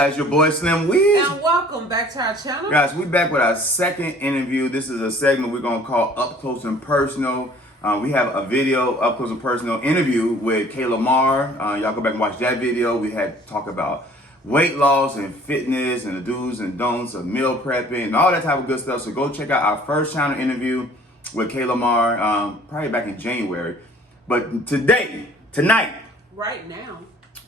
guys, your boy Slim Weez. And welcome back to our channel. Guys, we back with our second interview. This is a segment we're going to call Up Close and Personal. We have a video, Up Close and Personal interview with Kayla Marr. Y'all go back and watch that video. We had talk about weight loss and fitness and the do's and don'ts of meal prepping and all that type of good stuff. So go check out our first channel interview with Kayla Marr, probably back in January. But tonight, right now,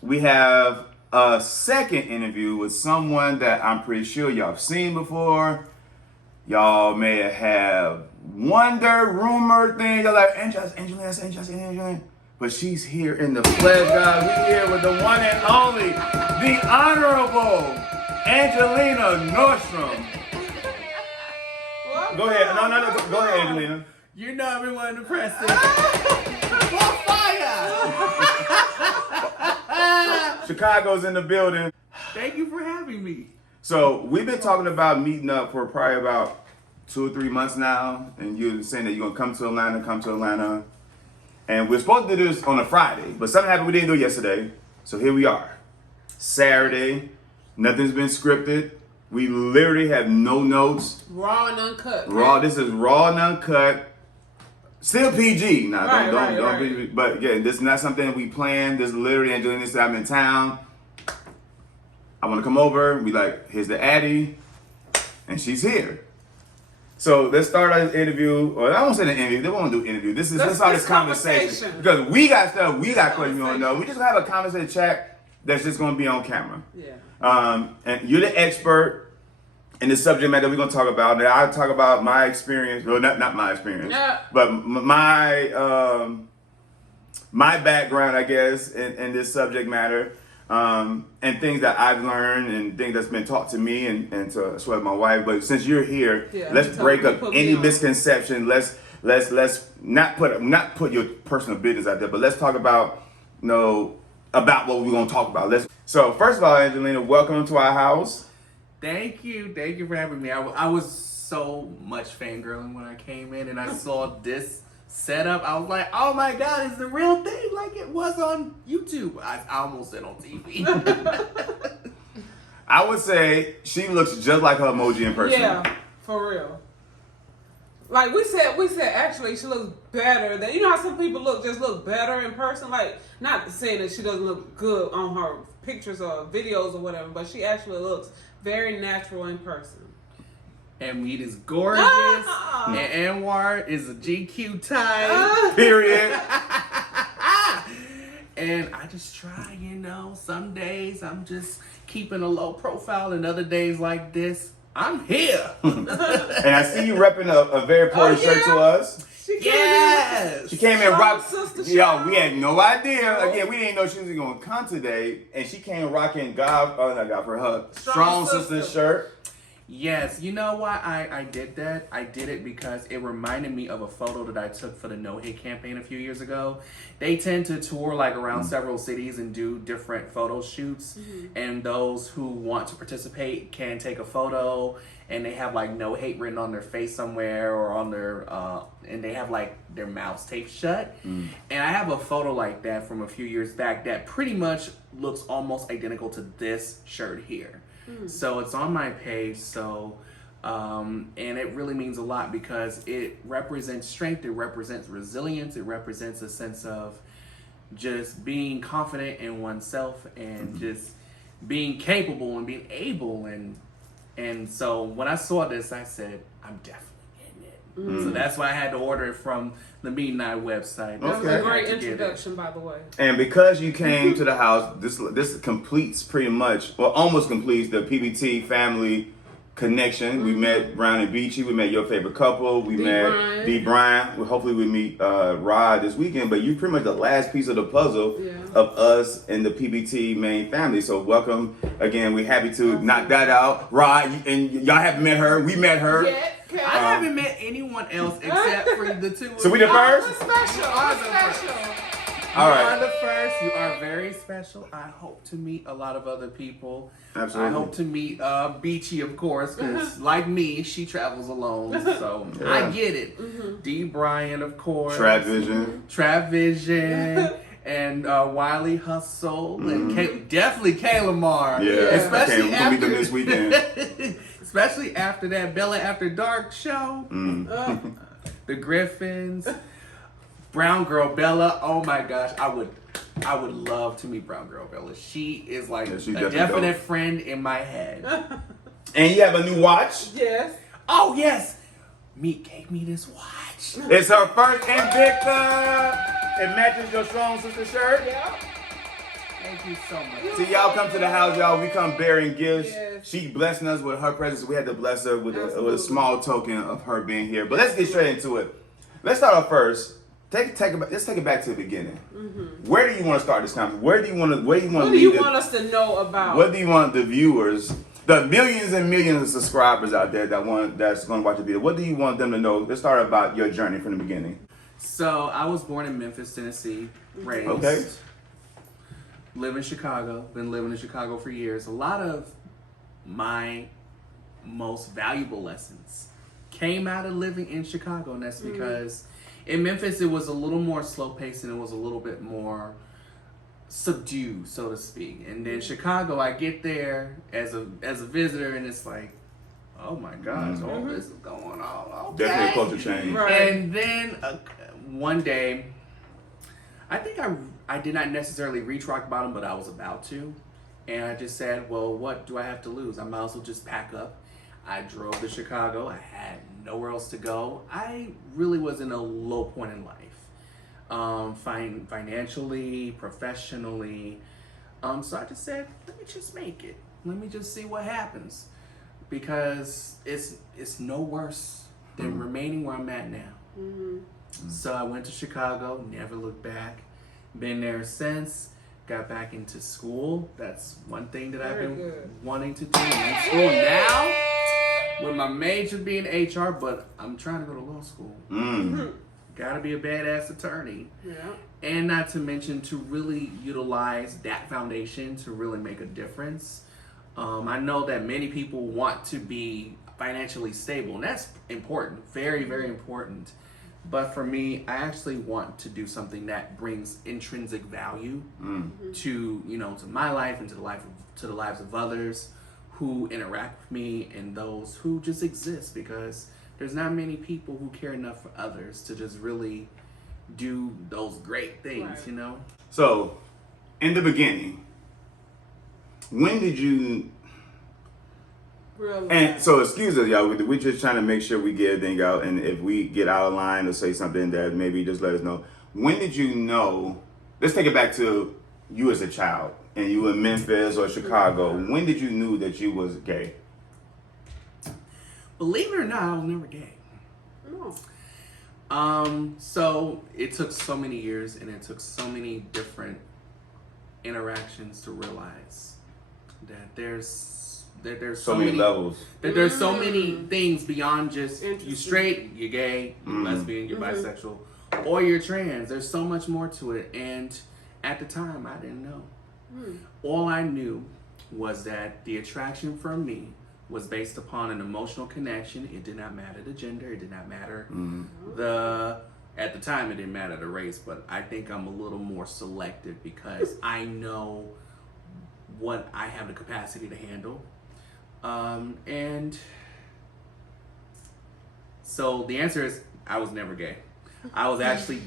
we have a second interview with someone that I'm pretty sure y'all have seen before. Y'all may have wondered, rumored things. Y'all like, Angelina. But she's here in the flesh, guys. We're here with the one and only, the Honorable Angelina Nordstrom. Go ahead. No. Go ahead, Angelina. You know I've been wanting to press it. On fire! Chicago's in the building. Thank you for having me. So we've been talking about meeting up for probably about 2 or 3 months now, and you're saying that you're gonna come to Atlanta, and we're supposed to do this on a Friday, but something happened we didn't do it yesterday, so here we are. Saturday, nothing's been scripted. We literally have no notes. raw and uncut. This is raw and uncut. Still PG. Nah, Right. don't be, but yeah, this is not something that we planned. This is literally Angelina said, I'm in town. I want to come over. We like, here's the Addy, and she's here. So let's start our interview. Or I won't say the interview. They won't do interview. Let's start this conversation because we got stuff. We got questions we want to know. We just gonna have a conversation chat that's just gonna be on camera. Yeah. And you're the expert in the subject matter we're gonna talk about. Now I'll talk about my experience. Well, not my experience, but my background, I guess, in this subject matter. And things that I've learned and things that's been taught to me and to as well as my wife. But since you're here, let's break up any misconception. Let's not put your personal business out there, but let's talk about about what we're gonna talk about. So first of all, Angelina, welcome to our house. Thank you for having me. I was so much fangirling when I came in and I saw this setup. I was like, oh my God, it's the real thing like it was on YouTube. I almost said on TV. I would say she looks just like her emoji in person. Yeah, for real. Like we said actually she looks better than, you know how some people look better in person? Like, not saying that she doesn't look good on her pictures or videos or whatever, but she actually looks very natural in person. And Meet is gorgeous. And Anwar is a GQ type. Period. And I just try, some days I'm just keeping a low profile, and other days like this, I'm here. And I see you repping a very important shirt to us. She came in rock. Yo, we had no idea. Again, we didn't know she was going to come today, and she came rocking Strong Sister shirt. Yes, you know why I did that? I did it because it reminded me of a photo that I took for the No Hate campaign a few years ago. They tend to tour around several cities and do different photo shoots. And those who want to participate can take a photo, and they have No Hate written on their face somewhere or on their, and they have their mouths taped shut. And I have a photo like that from a few years back that pretty much looks almost identical to this shirt here. So it's on my page, and it really means a lot because it represents strength, it represents resilience, it represents a sense of just being confident in oneself and just being capable and being able, and so when I saw this, I said, I'm definitely getting it. So that's why I had to order it from the Mete and I website. That was a great introduction, by the way. And because you came to the house, this completes pretty much, or almost completes, the PBT family connection. We met Brown and Beachy. We met your favorite couple. We met D. Bryant. Well, hopefully we meet Rod this weekend. But you pretty much the last piece of the puzzle of us and the PBT main family. So welcome again. We're happy to knock that out. Rod, and y'all haven't met her. We met her. I haven't met anyone else except for the two. So we the first? We're special. All right. You are the first. You are very special. I hope to meet a lot of other people. Absolutely. I hope to meet Beachy, of course, because like me, she travels alone. So I get it. D. Bryant, of course. Trav Vision. and Wiley Hustle, and definitely Kayla Mar. Yeah, especially we'll meet them this weekend. Especially after that Bella After Dark show. The Griffins, Brown Girl Bella. Oh my gosh, I would love to meet Brown Girl Bella. She is like a definite friend in my head. And you have a new watch? Yes. Oh yes, Meet gave me this watch. It's her first Invicta. It matches your strong sister shirt. Yeah. Thank you so much. See, y'all come to the house, y'all. We come bearing gifts. Yes. She blessing us with her presence. We had to bless her with a small token of her being here. But let's get straight into it. Let's start off first. Let's take it back to the beginning. Where do you want to start this conversation? What do you want us to know about? What do you want the viewers, the millions and millions of subscribers out there that's going to watch the video? What do you want them to know? Let's start about your journey from the beginning. So I was born in Memphis, Tennessee, raised. Okay. Live in Chicago. Been living in Chicago for years. A lot of my most valuable lessons came out of living in Chicago, and that's because in Memphis it was a little more slow paced and it was a little bit more subdued, so to speak. And then Chicago, I get there as a visitor, and it's like, oh my gosh, all this is going on. Okay. Definitely a culture change. Right. And then one day, I think I did not necessarily reach rock bottom, but I was about to. And I just said, well, what do I have to lose? I might as well just pack up. I drove to Chicago. I had nowhere else to go. I really was in a low point in life. Financially, professionally. So I just said, let me just make it. Let me just see what happens. Because it's no worse than remaining where I'm at now. So I went to Chicago, never looked back. Been there since. Got back into school. That's one thing that I've been wanting to do. I'm in school now, with my major being HR, but I'm trying to go to law school. Gotta be a badass attorney. Yeah. And not to mention to really utilize that foundation to really make a difference. I know that many people want to be financially stable, and that's important, very, very important. But for me, I actually want to do something that brings intrinsic value to to my life and to the lives of others who interact with me and those who just exist, because there's not many people who care enough for others to just really do those great things, Right. So, in the beginning, when did you... And so, excuse us, y'all. We're just trying to make sure we get everything out. And if we get out of line or say something that maybe just let us know. When did you know? Let's take it back to you as a child and you in Memphis or Chicago. When did you knew that you was gay? Believe it or not, I was never gay. No. So it took so many years and it took so many different interactions to realize that there's so many levels. That there's so many things beyond just you straight, you're gay, you're lesbian, you're bisexual, or you're trans. There's so much more to it. And at the time, I didn't know. All I knew was that the attraction from me was based upon an emotional connection. It did not matter the gender. It did not matter at the time, it didn't matter the race. But I think I'm a little more selective because I know what I have the capacity to handle. And so the answer is I was never gay. I've actually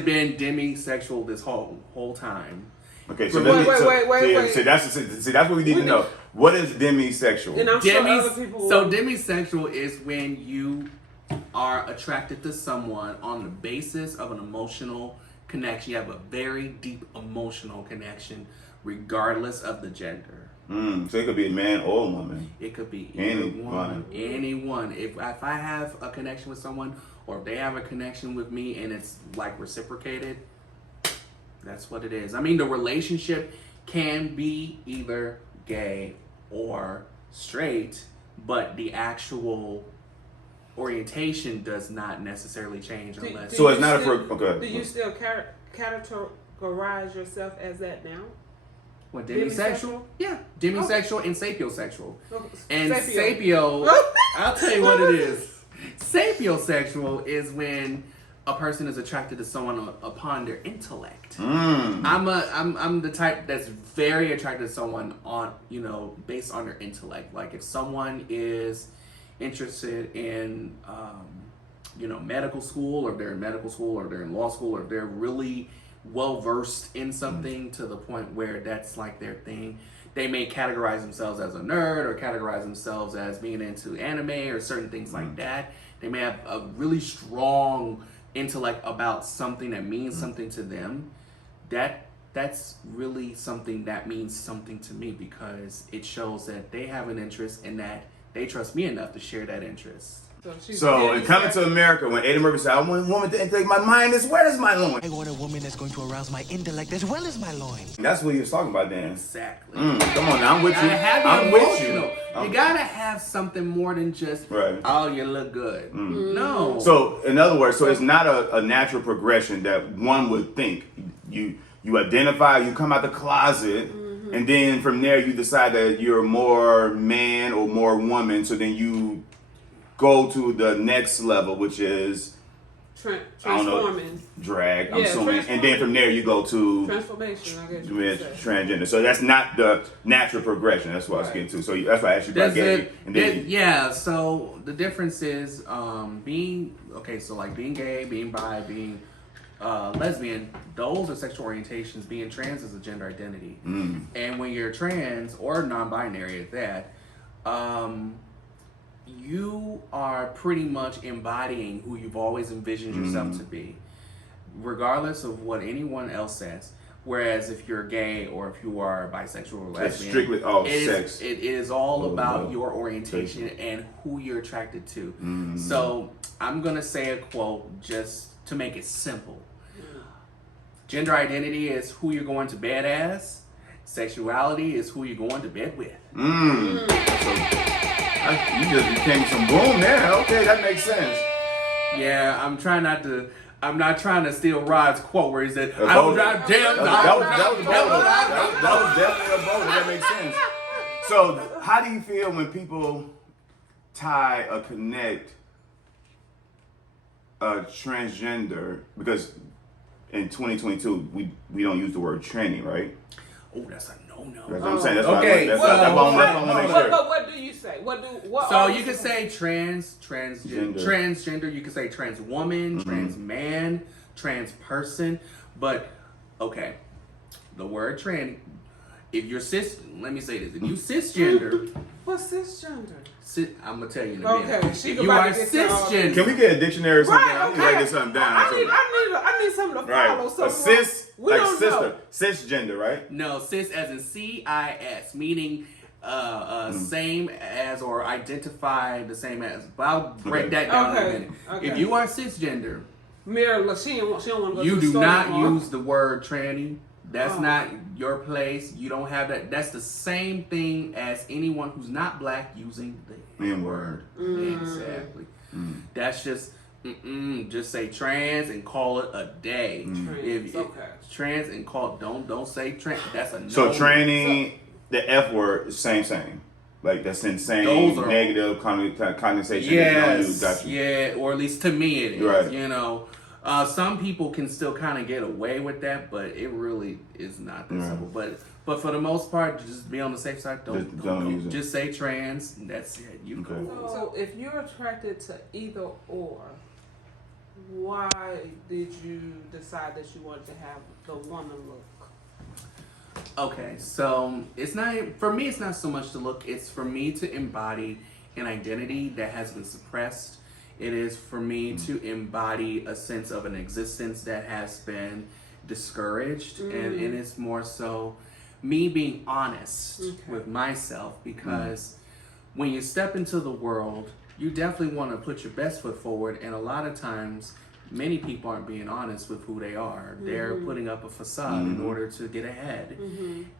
been demisexual this whole time. Okay, so wait. See, that's what we need to know. What is demisexual? And I'm sure other people So demisexual is when you are attracted to someone on the basis of an emotional connection. You have a very deep emotional connection regardless of the gender. So it could be a man or a woman. It could be Anyone. anyone. If I have a connection with someone, or if they have a connection with me, and it's like reciprocated, that's what it is. I mean, the relationship can be either gay or straight, but the actual orientation does not necessarily change unless. So it's not okay. Do you still categorize yourself as that now? What, demisexual? Yeah, demisexual and sapiosexual. And Sapio. sapio, I'll tell you what it is. Sapiosexual is when a person is attracted to someone upon their intellect. I'm the type that's very attracted to someone on, based on their intellect. Like if someone is interested in, medical school, or if they're in medical school, or they're in law school, or if they're really well versed in something to the point where that's like their thing. They may categorize themselves as a nerd, or categorize themselves as being into anime or certain things like that. They may have a really strong intellect about something that means something to them. That's really something that means something to me, because it shows that they have an interest and that they trust me enough to share that interest. So in Coming to America, when Eddie Murphy said, I want a woman to intellect my mind as well as my loin. I want a woman that's going to arouse my intellect as well as my loin. That's what he was talking about then. Exactly. Come on now, I'm with you. I'm with you. You gotta have something more than just, right. Oh, you look good. No. So in other words, it's not a natural progression that one would think. You identify, you come out the closet, and then from there you decide that you're more man or more woman. So then you go to the next level, which is transforming, drag. I'm assuming, and then from there you go to transformation. I guess you with could say. transgender. So that's not the natural progression. That's what I was getting to. So that's why I asked you about gay. So the difference is being gay, being bi, being lesbian. Those are sexual orientations. Being trans is a gender identity. And when you're trans or non-binary at that, you are pretty much embodying who you've always envisioned yourself to be, regardless of what anyone else says. Whereas if you're gay or if you are bisexual or lesbian, it's strictly sex. It is all about your orientation and who you're attracted to. So I'm going to say a quote just to make it simple. Gender identity is who you're going to bed as. Sexuality is who you're going to bed with. You just became some boom there. Okay, that makes sense. Yeah, I'm not trying to steal Rod's quote where he said, I don't drive jail. That was definitely a bold. That makes sense. So, how do you feel when people tie or connect transgender? Because in 2022, we don't use the word tranny, right? Oh, that's a no-no. That's what I'm saying. That's okay. That's why I want to make sure. But what do you say? So you can say transgender. You can say trans woman, trans man, trans person. But okay, the word trans. If you're let me say this. If you cisgender. What's cisgender? I'm gonna tell you in a minute. Okay, if you are cisgender. Can we get a dictionary or something? Right, I need to write this something down. I need something to follow. Right. So a cis, we like don't sister, know. cisgender, right? No, cis as in CIS, meaning same as or identify the same as. But I'll break that down in a minute. Okay. If you are cisgender, she don't want to go you to the do store not anymore. use the word tranny. That's not your place. You don't have that. That's the same thing as anyone who's not black using the N-word. Exactly. That's just just say trans and call it a day. Trans and call don't say trans. That's a no. So tranny, the F word is same. Like that's insane. Negative connotation. Yes. Yeah, or at least to me it is. Right. Some people can still kind of get away with that, but it really is not that simple. But for the most part, just be on the safe side. Don't use it. Just say trans. And that's it. You go. So if you're attracted to either or, why did you decide that you wanted to have the woman look? Okay, so it's not for me. It's not so much the look. It's for me to embody an identity that has been suppressed. It is for me to embody a sense of an existence that has been discouraged. And it's more so me being honest with myself, because when you step into the world, you definitely want to put your best foot forward. And a lot of times, many people aren't being honest with who they are. They're putting up a facade in order to get ahead.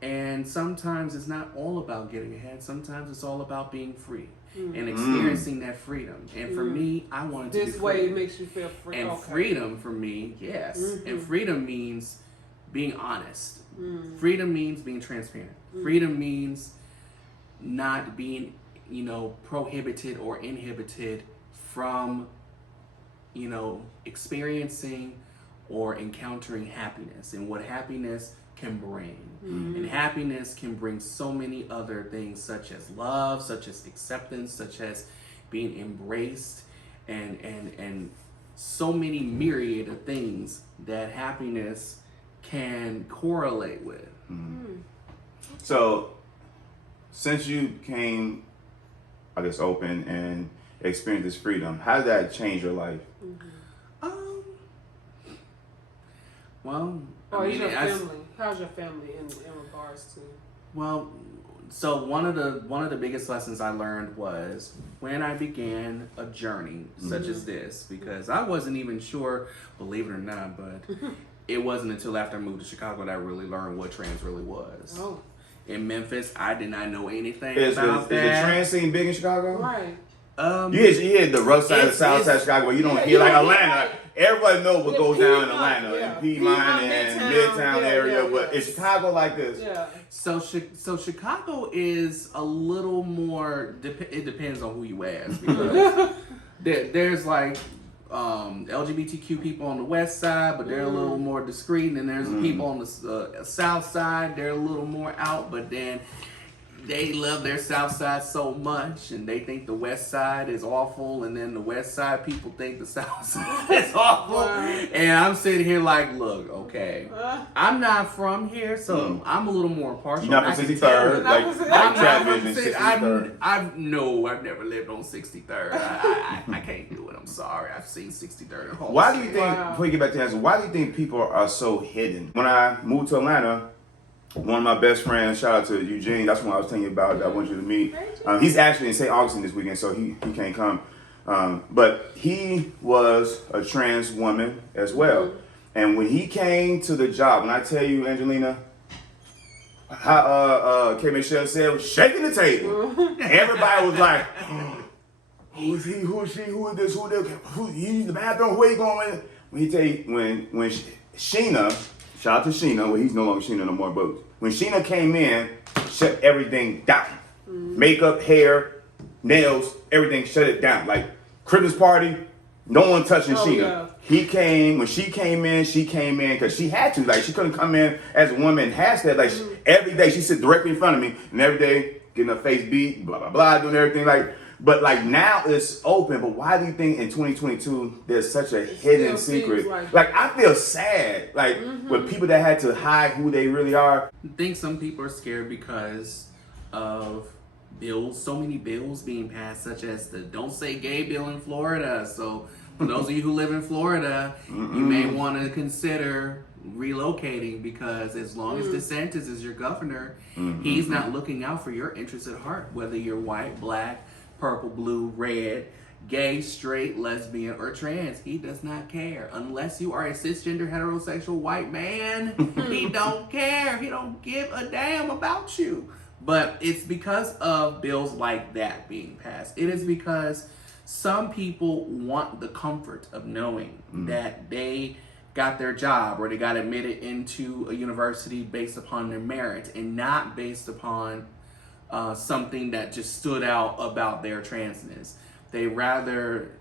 And sometimes it's not all about getting ahead. Sometimes it's all about being free. And experiencing that freedom. And for me, I wanted to be free. This way it makes you feel free. And freedom for me, yes. And freedom means being honest. Freedom means being transparent. Freedom means not being, prohibited or inhibited from you know, experiencing or encountering happiness and what happiness can bring. And happiness can bring so many other things, such as love, such as acceptance, such as being embraced, and so many myriad of things that happiness can correlate with. So, since you came, I guess, open and experienced this freedom, how did that change your life? Well, Or is your family? How's your family in regards to? Well, so one of the biggest lessons I learned was when I began a journey such as this, because I wasn't even sure, believe it or not, but it wasn't until after I moved to Chicago that I really learned what trans really was. Oh. In Memphis, I did not know anything Is about the that. trans scene big in Chicago? Right. You hear the rough side, the south side of Chicago, but you don't hear like Atlanta. Everybody knows what goes down in Atlanta, and Piedmont and Midtown area, but is Chicago like this? Yeah. So Chicago is a little more. It depends on who you ask, because there's like LGBTQ people on the west side, but they're a little more discreet, and then there's people on the south side. They're a little more out, but then they love their south side so much, and they think the west side is awful, and then the west side people think the south side is awful. And I'm sitting here like, look, okay, I'm not from here, so I'm a little more partial. You're not from 63rd, like Trap Vision 63rd. I've never lived on 63rd. I can't do it. I'm sorry. I've seen 63rd at home. Why do you think, before you get back to the answer, why do you think people are so hidden? When I moved to Atlanta, one of my best friends, shout out to Eugene, that's what I was telling you about that I want you to meet. He's actually in St. Augustine this weekend, so he can't come. But he was a trans woman as well. And when he came to the job, when I tell you, Angelina, how K. Michelle said, was shaking the table. Everybody was like, who is he? Who is she? Who is this? Who is this? Who, you in the bathroom? Where you going with? When he tell you, when Sheena, shout out to Sheena, well, he's no longer Sheena no more, but when Sheena came in, shut everything down. Makeup, hair, nails, everything, shut it down. Like, Christmas party, no one touching Sheena. Yeah. He came, when she came in because she had to. Like, she couldn't come in as a woman and has that. Like, every day, she sit directly in front of me, and every day, getting her face beat, blah, blah, blah, doing everything. Like, but like now it's open, but why do you think in 2022 there's such a hidden secret? Like I feel sad, like with people that had to hide who they really are. I think some people are scared because of bills, so many bills being passed, such as the Don't Say Gay bill in Florida. So for those of you who live in Florida, you may want to consider relocating, because as long as DeSantis is your governor, he's not looking out for your interests at heart, whether you're white, black, purple, blue, red, gay, straight, lesbian, or trans. He does not care. Unless you are a cisgender heterosexual white man, he don't care. He don't give a damn about you. But it's because of bills like that being passed. It is because some people want the comfort of knowing that they got their job or they got admitted into a university based upon their merit and not based upon something that just stood out about their transness. They rather,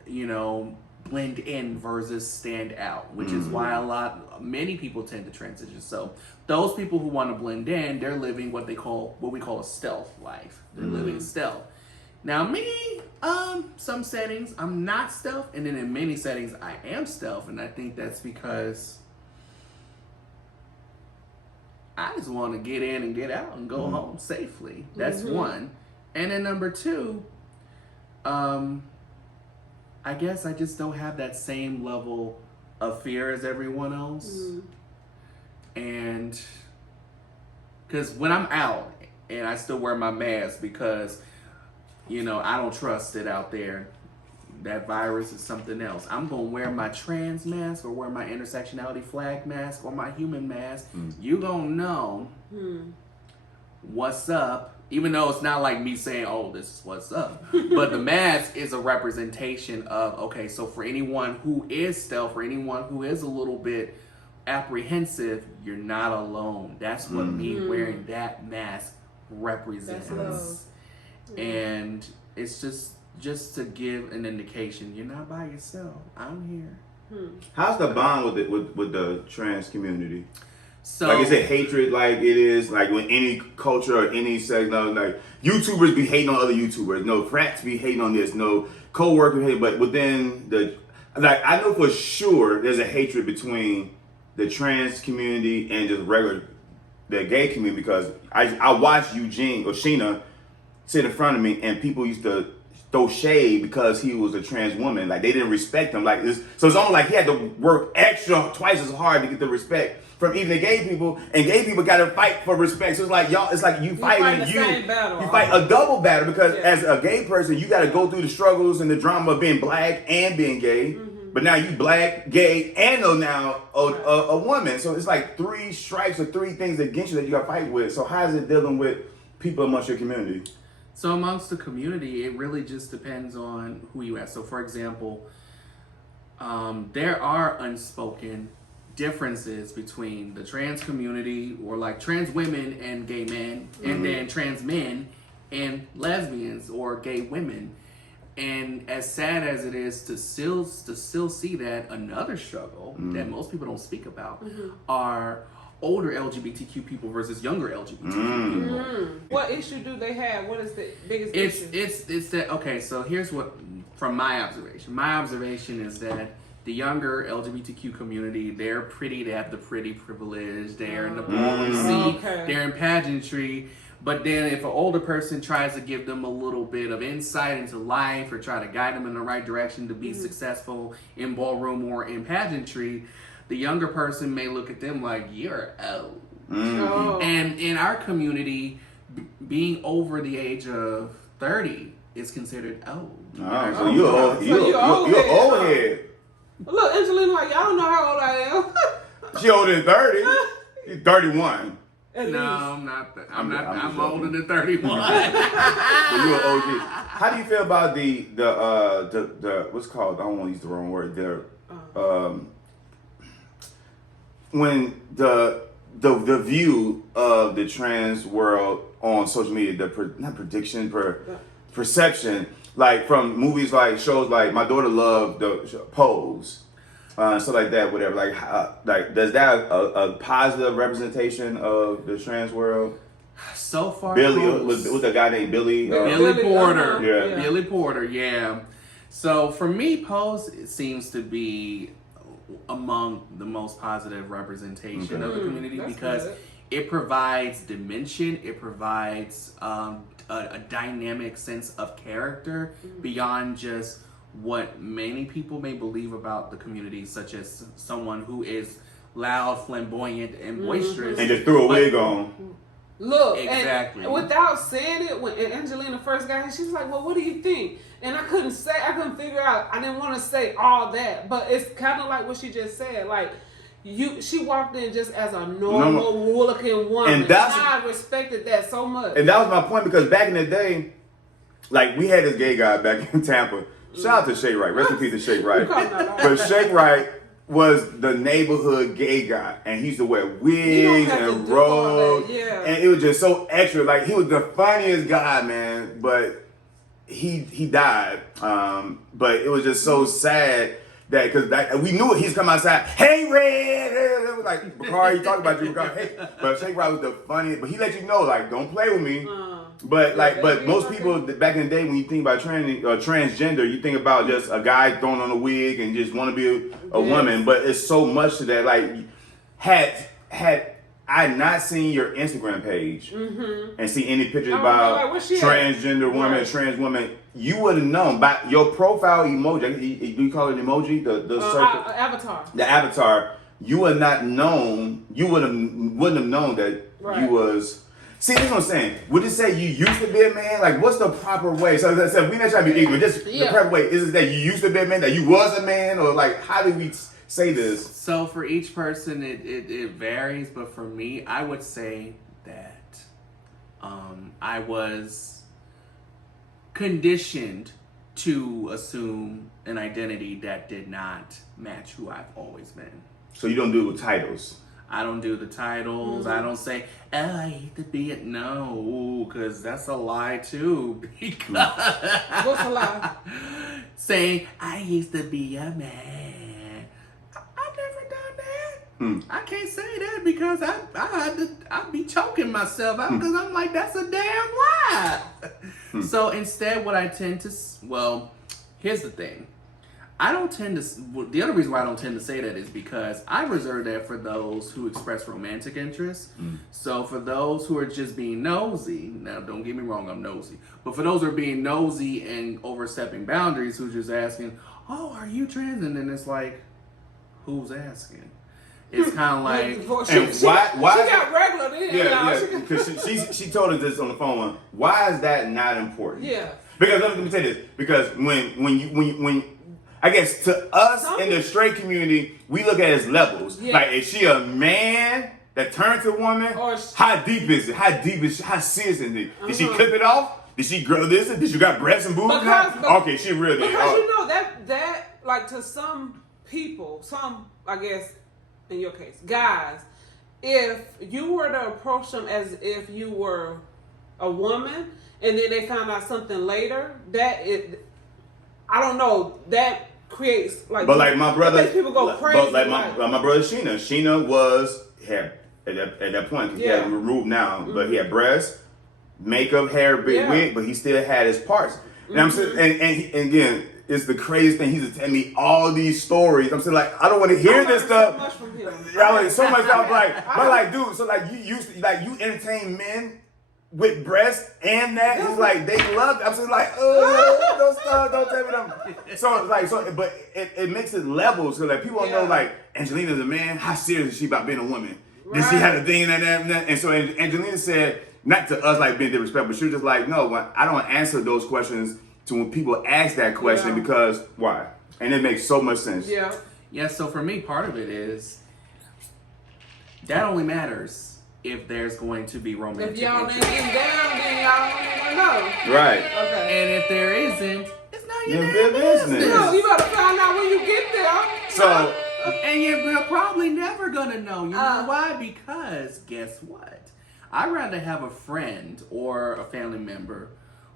blend in versus stand out, which is why many people tend to transition. So those people who want to blend in, they're living what we call a stealth life. They're living stealth. Now me, some settings I'm not stealth, and then in many settings I am stealth, and I think that's because I just want to get in and get out and go home safely. That's one. And then number two, I guess I just don't have that same level of fear as everyone else. And because when I'm out and I still wear my mask because, I don't trust it out there. That virus is something else. I'm going to wear my trans mask or wear my intersectionality flag mask or my human mask. You going to know what's up, even though it's not like me saying, oh, this is what's up. But the mask is a representation of, okay, so for anyone who is stealth, for anyone who is a little bit apprehensive, you're not alone. That's what me wearing that mask represents. And it's just just to give an indication, you're not by yourself. I'm here. How's the bond with the trans community? So, like, is it hatred like it is like when any culture or any sex? No, like YouTubers be hating on other YouTubers. No, frats be hating on this. No, co-workers hate. But within the, like, I know for sure there's a hatred between the trans community and just the gay community, because I watched Eugene or Sheena sit in front of me and people used to throw shade because he was a trans woman. Like, they didn't respect him. Like, so it's almost like he had to work twice as hard to get the respect from even the gay people, and gay people got to fight for respect. So it's like you fight a double battle, because as a gay person, you got to go through the struggles and the drama of being black and being gay. But now you black, gay, and now a woman. So it's like 3 strikes or 3 things against you that you got to fight with. So how is it dealing with people amongst your community? So amongst the community, it really just depends on who you ask. So for example, there are unspoken differences between the trans community, or like trans women and gay men, and then trans men and lesbians or gay women. And as sad as it is to still see that, another struggle that most people don't speak about are older LGBTQ people versus younger LGBTQ people. What issue do they have? What is the biggest issue? It's that, okay, so here's what, from my observation is that the younger LGBTQ community, they're pretty, they have the pretty privilege, they're in the ballroom seat, they're in pageantry. But then if an older person tries to give them a little bit of insight into life or try to guide them in the right direction to be successful in ballroom or in pageantry, the younger person may look at them like, you're old. And in our community, being over the age of 30 is considered old. So you're old head. Look, Angelina, like, y'all don't know how old I am. She older than 30. She's 31. No, I'm not. I'm older than 31. So you're an OG. How do you feel about the what's called? I don't want to use the wrong word. When the view of the trans world on social media, perception, like from movies, like shows, like my daughter loved the Pose. Stuff like that, whatever. Like does that a positive representation of the trans world? So far, Billy was a guy named Billy. Billy Porter. Yeah. Billy Porter. Yeah. So for me, Pose seems to be among the most positive representation of the community, because it provides dimension. It provides a dynamic sense of character beyond just what many people may believe about the community, such as someone who is loud, flamboyant, and boisterous. And just threw a wig on. Look, exactly. And without saying it, when Angelina first got here, she was like, well, what do you think? And I couldn't figure out, I didn't want to say all that, but it's kind of like what she just said, like, she walked in just as a normal looking woman. And I respected that so much. And that was my point, because back in the day, like, we had this gay guy back in Tampa. Shout out to Shay Wright. Rest in peace to Shay Wright. But Shay Wright was the neighborhood gay guy, and he used to wear wigs and robes, and it was just so extra. Like, he was the funniest guy, man. But he died. But it was just so sad that, because we knew it. He's come outside. Hey, Red. It was like, Bakari, he talked about you. Hey. But Shay Wright was the funniest. But he let you know, like, don't play with me. But most people back in the day, when you think about transgender, you think about just a guy throwing on a wig and just want to be a woman. But it's so much to that. Like, had I not seen your Instagram page and see any pictures about transgender woman, trans woman, you would have known by your profile emoji. Do you call it an emoji? The circle, avatar. The avatar. You would not known. You wouldn't have known that you was. See, that's what I'm saying. Would it say you used to be a man? Like, what's the proper way? So, as I said, we're not trying to be ignorant. Just the proper way. Is it that you used to be a man, that you was a man? Or, like, how do we say this? So, for each person, it varies. But for me, I would say that I was conditioned to assume an identity that did not match who I've always been. So, you don't do it with titles? I don't do the titles. I don't say, oh, I hate to be it. No, because that's a lie too. What's a lie? Saying, I used to be a man. I've never done that. I can't say that because I'd be choking myself out because I'm like, that's a damn lie. So instead, what I tend to, well, here's the thing. I don't tend to, the other reason why I don't tend to say that is because I reserve that for those who express romantic interest. So for those who are just being nosy, now don't get me wrong, I'm nosy, but for those who are being nosy and overstepping boundaries, who's just asking, oh, are you trans? And then it's like, who's asking? It's kind of like, and why? She got regular then. Yeah, because she told us this on the phone. Why is that not important? Yeah. Because let me say this. Because when I guess to us in the straight community, we look at it as levels. Yeah. Like, is she a man that turned to a woman? Or how deep is it? How serious is it? Did she clip it off? Did she grow this? Did she got breasts and boobs? Okay, she real then. Because you know that like to some people, I guess in your case, guys, if you were to approach them as if you were a woman and then they found out something later, I don't know, that creates like. But like my brother, makes people go crazy. But like my brother Sheena was at that point. He had removed now, but he had breasts, makeup, hair, big wig, but he still had his parts. And I'm saying, and again, it's the craziest thing. He's telling me all these stories. I'm saying, like, I don't want to hear this stuff. So much from him. Yeah, like, so much stuff. Like, dude, so like you entertain men with breasts and that. It's like they love it. I'm just like, don't tell me them. So but it makes it levels because like people don't know like Angelina's a man. How serious is she about being a woman? Did she have a thing and that? And so Angelina said, not to us like being disrespectful, but she was just like, no, I don't answer those questions to when people ask that question because why? And it makes so much sense. Yeah. Yeah, so for me, part of it is that only matters if there's going to be romantic If y'all interest. ain't getting down, then y'all don't even know. Right. Okay. And if there isn't, it's not your Your business. No, you gotta find out when you get there. So and you're probably never gonna know. You know why? Because guess what? I'd rather have a friend or a family member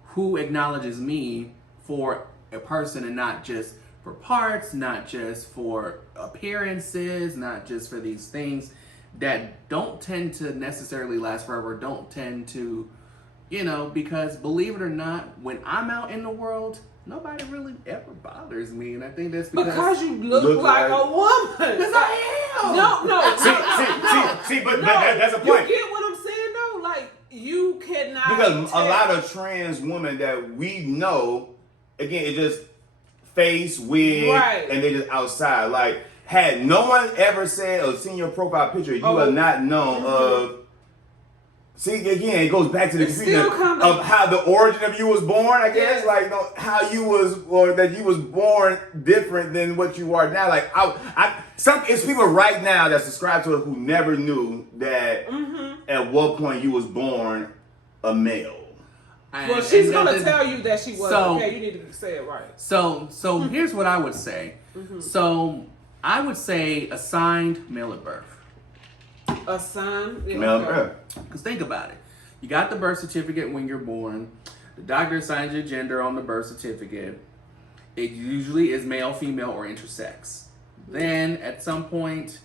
who acknowledges me for a person and not just for parts, not just for appearances, not just for these things that don't tend to necessarily last forever, don't tend to, because believe it or not, when I'm out in the world, nobody really ever bothers me. And I think that's because you look like a woman. Because I am. No. See, but that's a point. You get what I'm saying though? Like, you cannot. Because a lot of trans women that we know, again, it's just face, wig, and they just outside. Like, had no one ever said or seen your profile picture, you would not know of. See, again, it goes back to the confusion of how the origin of you was born, I guess. Yeah. Like, how you was, or that you was born different than what you are now. Like, it's people right now that subscribe to it who never knew that at what point you was born a male. Well, she's gonna tell you that she was. Okay, you need to say it right. So here's what I would say. So I would say assigned male at birth. Assigned male at birth. Because think about it. You got the birth certificate when you're born. The doctor assigns your gender on the birth certificate. It usually is male, female, or intersex. Then at some point,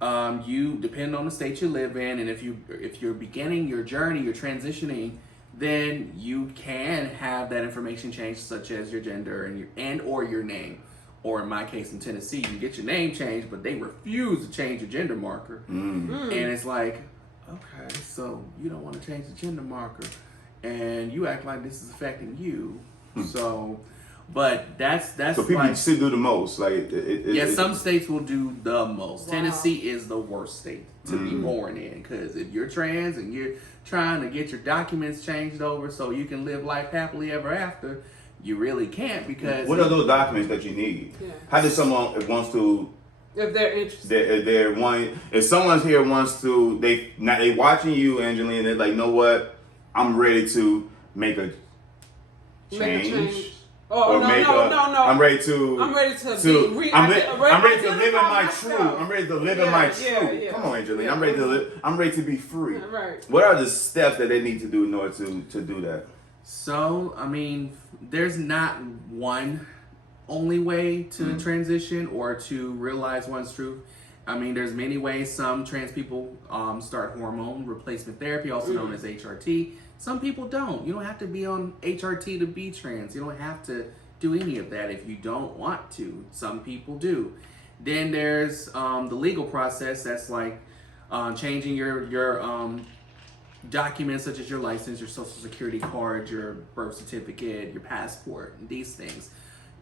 you depend on the state you live in, and if you're beginning your journey, you're transitioning, then you can have that information changed, such as your gender or your name. Or in my case, in Tennessee, you get your name changed, but they refuse to change your gender marker. And it's like, okay, so you don't want to change the gender marker, and you act like this is affecting you. So, but that's so people like, still do the most. Like, some states will do the most. Wow. Tennessee is the worst state to be born in, because if you're trans and you're trying to get your documents changed over so you can live life happily ever after, you really can't, because what are those documents that you need? Yeah. How does someone wants to? If they're interested, if someone's here wants to, they watching you, Angelina, they're like, know what? I'm ready to make a change. Oh, no, makeup. no. I'm ready to. I'm ready to I'm ready to live in my myself. truth. I'm ready to live in my truth. Yeah. Come on, Angelina. I'm ready to live. I'm ready to be free. Right. What are the steps that they need to do in order to do that? So, I mean, there's not one only way to transition or to realize one's truth. I mean, there's many ways. Some trans people start hormone replacement therapy, also known as HRT. Some people don't. You don't have to be on HRT to be trans. You don't have to do any of that if you don't want to. Some people do. Then there's the legal process. That's like changing your documents such as your license, your social security card, your birth certificate, your passport, these things.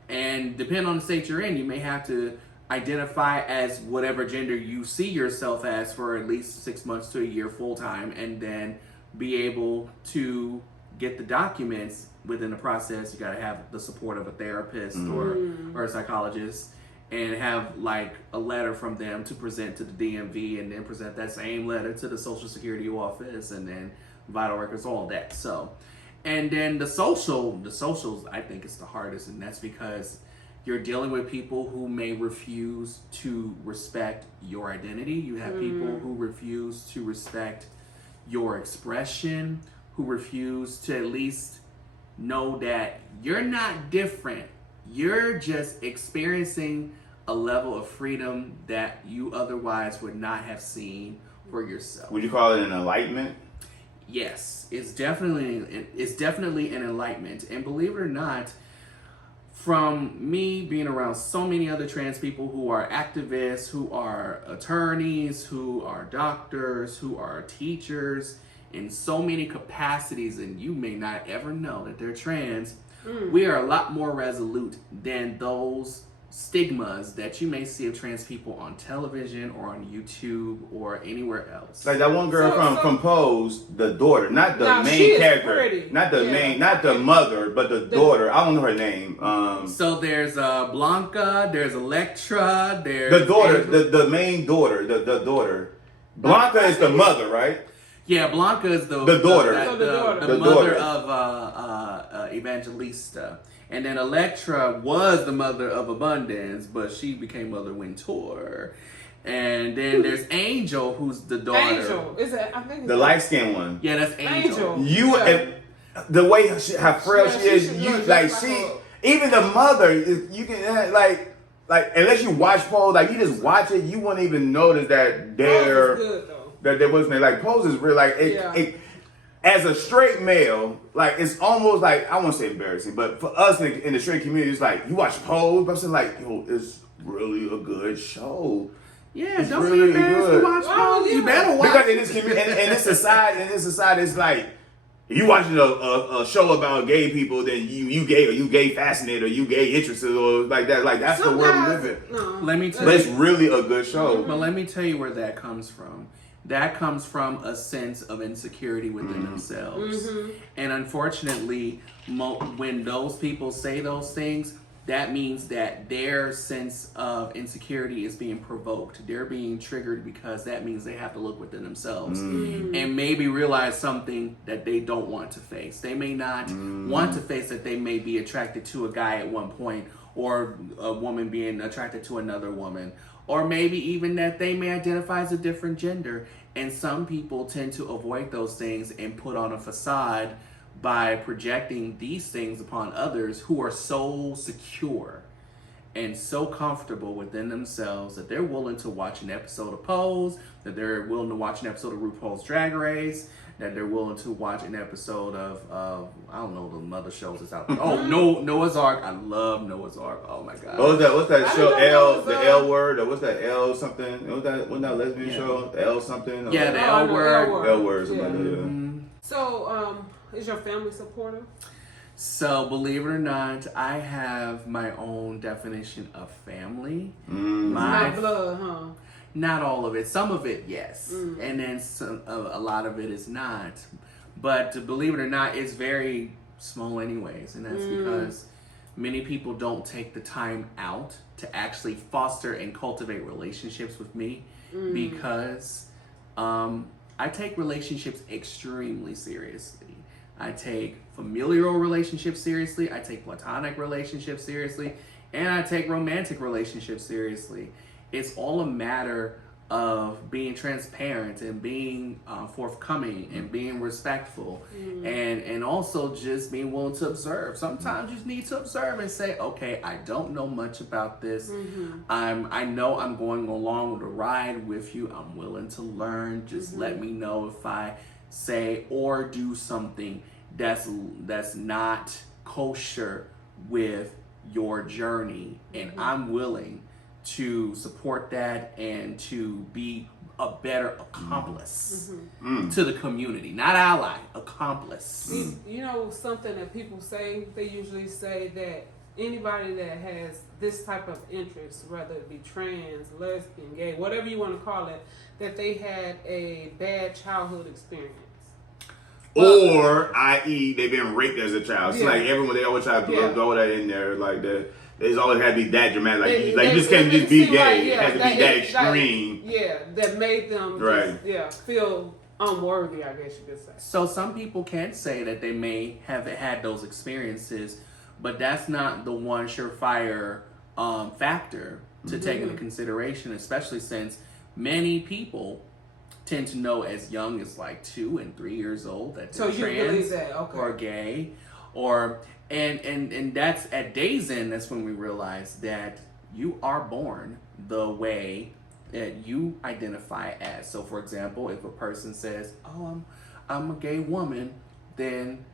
And depending on the state you're in, you may have to identify as whatever gender you see yourself as for at least 6 months to a year full time, and then be able to get the documents within the process. You gotta have the support of a therapist or a psychologist, and have like a letter from them to present to the DMV, and then present that same letter to the Social Security office, and then vital records, all that. So, and then the socials, I think is the hardest, and that's because you're dealing with people who may refuse to respect your identity. You have people who refuse to respect your expression, who refuse to at least know that you're not different. You're just experiencing a level of freedom that you otherwise would not have seen for yourself. Would you call it an enlightenment? Yes, it's definitely an enlightenment. And believe it or not, from me being around so many other trans people who are activists, who are attorneys, who are doctors, who are teachers, in so many capacities, and you may not ever know that they're trans, we are a lot more resolute than those stigmas that you may see of trans people on television or on YouTube or anywhere else. Like that one girl from Pose, the daughter, not the she main is character, pretty. not the main, not the mother, but the daughter. I don't know her name. So there's Blanca, there's Electra, there's the daughter, the main daughter, the daughter. Blanca is the mother, right? Yeah, Blanca is the daughter. The mother of Evangelista. And then Electra was the mother of Abundance, but she became Mother Wintour. And then there's Angel, who's the daughter. Angel. Is it? I think it's The light skinned one. Yeah, that's Angel. The way how frail she is, should you look like just she, like even the mother, you can like unless you watch Pose, like you just watch it, you won't even notice that they're good, though. that there wasn't like Pose is real like it as a straight male, like it's almost like I won't say embarrassing, but for us in the straight community, it's like you watch Pose, but I'm saying like, yo, it's really a good show. Yeah, it's don't really be embarrassed good. to watch Pose. You better watch. Because in this community, in this society, it's like if you watching a show about gay people, then you gay or you gay fascinated or you gay interested or like that. Like that's the world we live in. No. Let me tell But it's you. really a good show. But let me tell you where that comes from. That comes from a sense of insecurity within themselves. And unfortunately, when those people say those things, that means that their sense of insecurity is being provoked. They're being triggered because that means they have to look within themselves and maybe realize something that they don't want to face. They may not want to face that they may be attracted to a guy at one point, or a woman being attracted to another woman, or maybe even that they may identify as a different gender. And some people tend to avoid those things and put on a facade by projecting these things upon others who are so secure and so comfortable within themselves that they're willing to watch an episode of Pose, that they're willing to watch an episode of RuPaul's Drag Race, that they're willing to watch an episode of I don't know, the mother shows that's out there. Oh, Noah's Ark. I love Noah's Ark. Oh my god. What's that show? The L word, or what's that L something? Wasn't that lesbian show? The L something? Yeah, the L word. L word, something like that. So, is your family supportive? So, believe it or not, I have my own definition of family. My blood, huh? Not all of it. Some of it, yes. And then a lot of it is not. But believe it or not, it's very small anyways. And that's because many people don't take the time out to actually foster and cultivate relationships with me because I take relationships extremely seriously. I take familial relationships seriously. I take platonic relationships seriously. And I take romantic relationships seriously. It's all a matter of being transparent and being forthcoming and being respectful and also just being willing to observe. Sometimes you just need to observe and say, okay, I don't know much about this. I know I'm going along with a ride with you. I'm willing to learn. Just let me know if I say or do something that's not kosher with your journey, and I'm willing to support that and to be a better accomplice to the community. Not ally, accomplice. You know something that people say, they usually say that anybody that has this type of interest, whether it be trans, lesbian, gay, whatever you want to call it, that they had a bad childhood experience. Or, i.e., they've been raped as a child. It's like everyone, they always try to throw that in there. Like, there's always had to be that dramatic. Like you just can't just be gay. It has to be that extreme. That made them feel unworthy, I guess you could say. So some people can say that they may have had those experiences, but that's not the one surefire factor to take into consideration, especially since many people tend to know as young as like 2 and 3 years old that they're trans or gay, or and that's at days end. That's when we realize that you are born the way that you identify as. So, for example, if a person says, "Oh, I'm a gay woman," then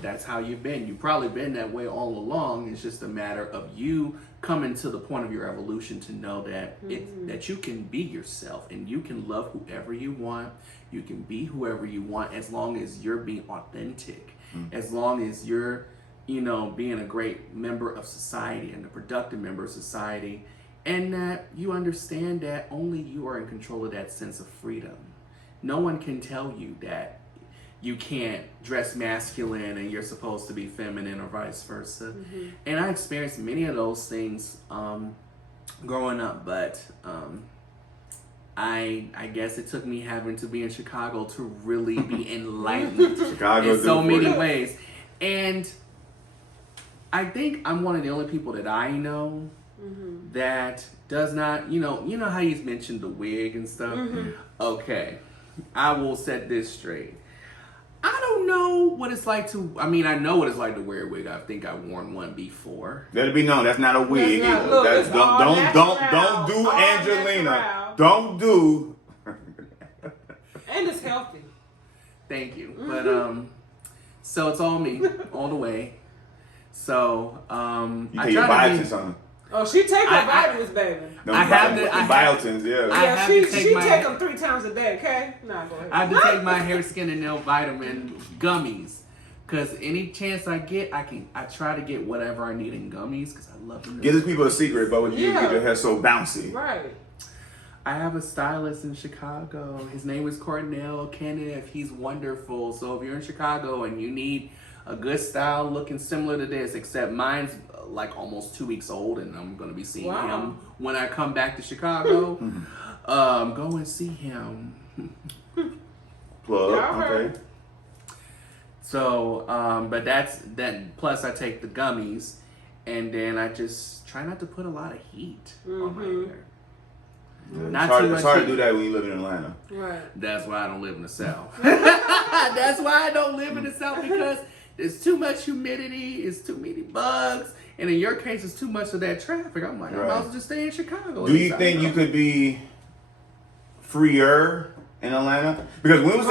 that's how you've been. You've probably been that way all along. It's just a matter of you coming to the point of your evolution to know that that you can be yourself and you can love whoever you want. You can be whoever you want as long as you're being authentic, as long as you're, being a great member of society and a productive member of society, and that you understand that only you are in control of that sense of freedom. No one can tell you that you can't dress masculine and you're supposed to be feminine or vice versa. And I experienced many of those things growing up, but I guess it took me having to be in Chicago to really be enlightened in so many ways. And I think I'm one of the only people that I know that does not, you know how you mentioned the wig and stuff? Okay, I will set this straight. I don't know what it's like I know what it's like to wear a wig. I think I've worn one before. Let it be known, that's not a wig. Don't do Angelina. Natural. Don't do. And it's healthy. Thank you. But so it's all me, all the way. So you take your vitamins on. Oh, she take her vitamins, baby. I have the biotins, she take them 3 times a day. Okay, go ahead. I have to take my hair, skin, and nail vitamin gummies, because any chance I get, I try to get whatever I need in gummies, because I love them. Give these people a secret, but when you get your hair so bouncy, right? I have a stylist in Chicago. His name is Cornell Kenneth. He's wonderful. So if you're in Chicago and you need a good style looking similar to this, except mine's like almost 2 weeks old, and I'm going to be seeing him when I come back to Chicago. Go and see him. Plug, okay. So, but that's that. Plus, I take the gummies, and then I just try not to put a lot of heat on my hair. Yeah, it's hard to do that when you live in Atlanta. Right. That's why I don't live in the South. That's why I don't live in the South, because there's too much humidity, it's too many bugs, and in your case, it's too much of that traffic. I'm like, I might as well just stay in Chicago. Do you think you could be freer in Atlanta? Because when we was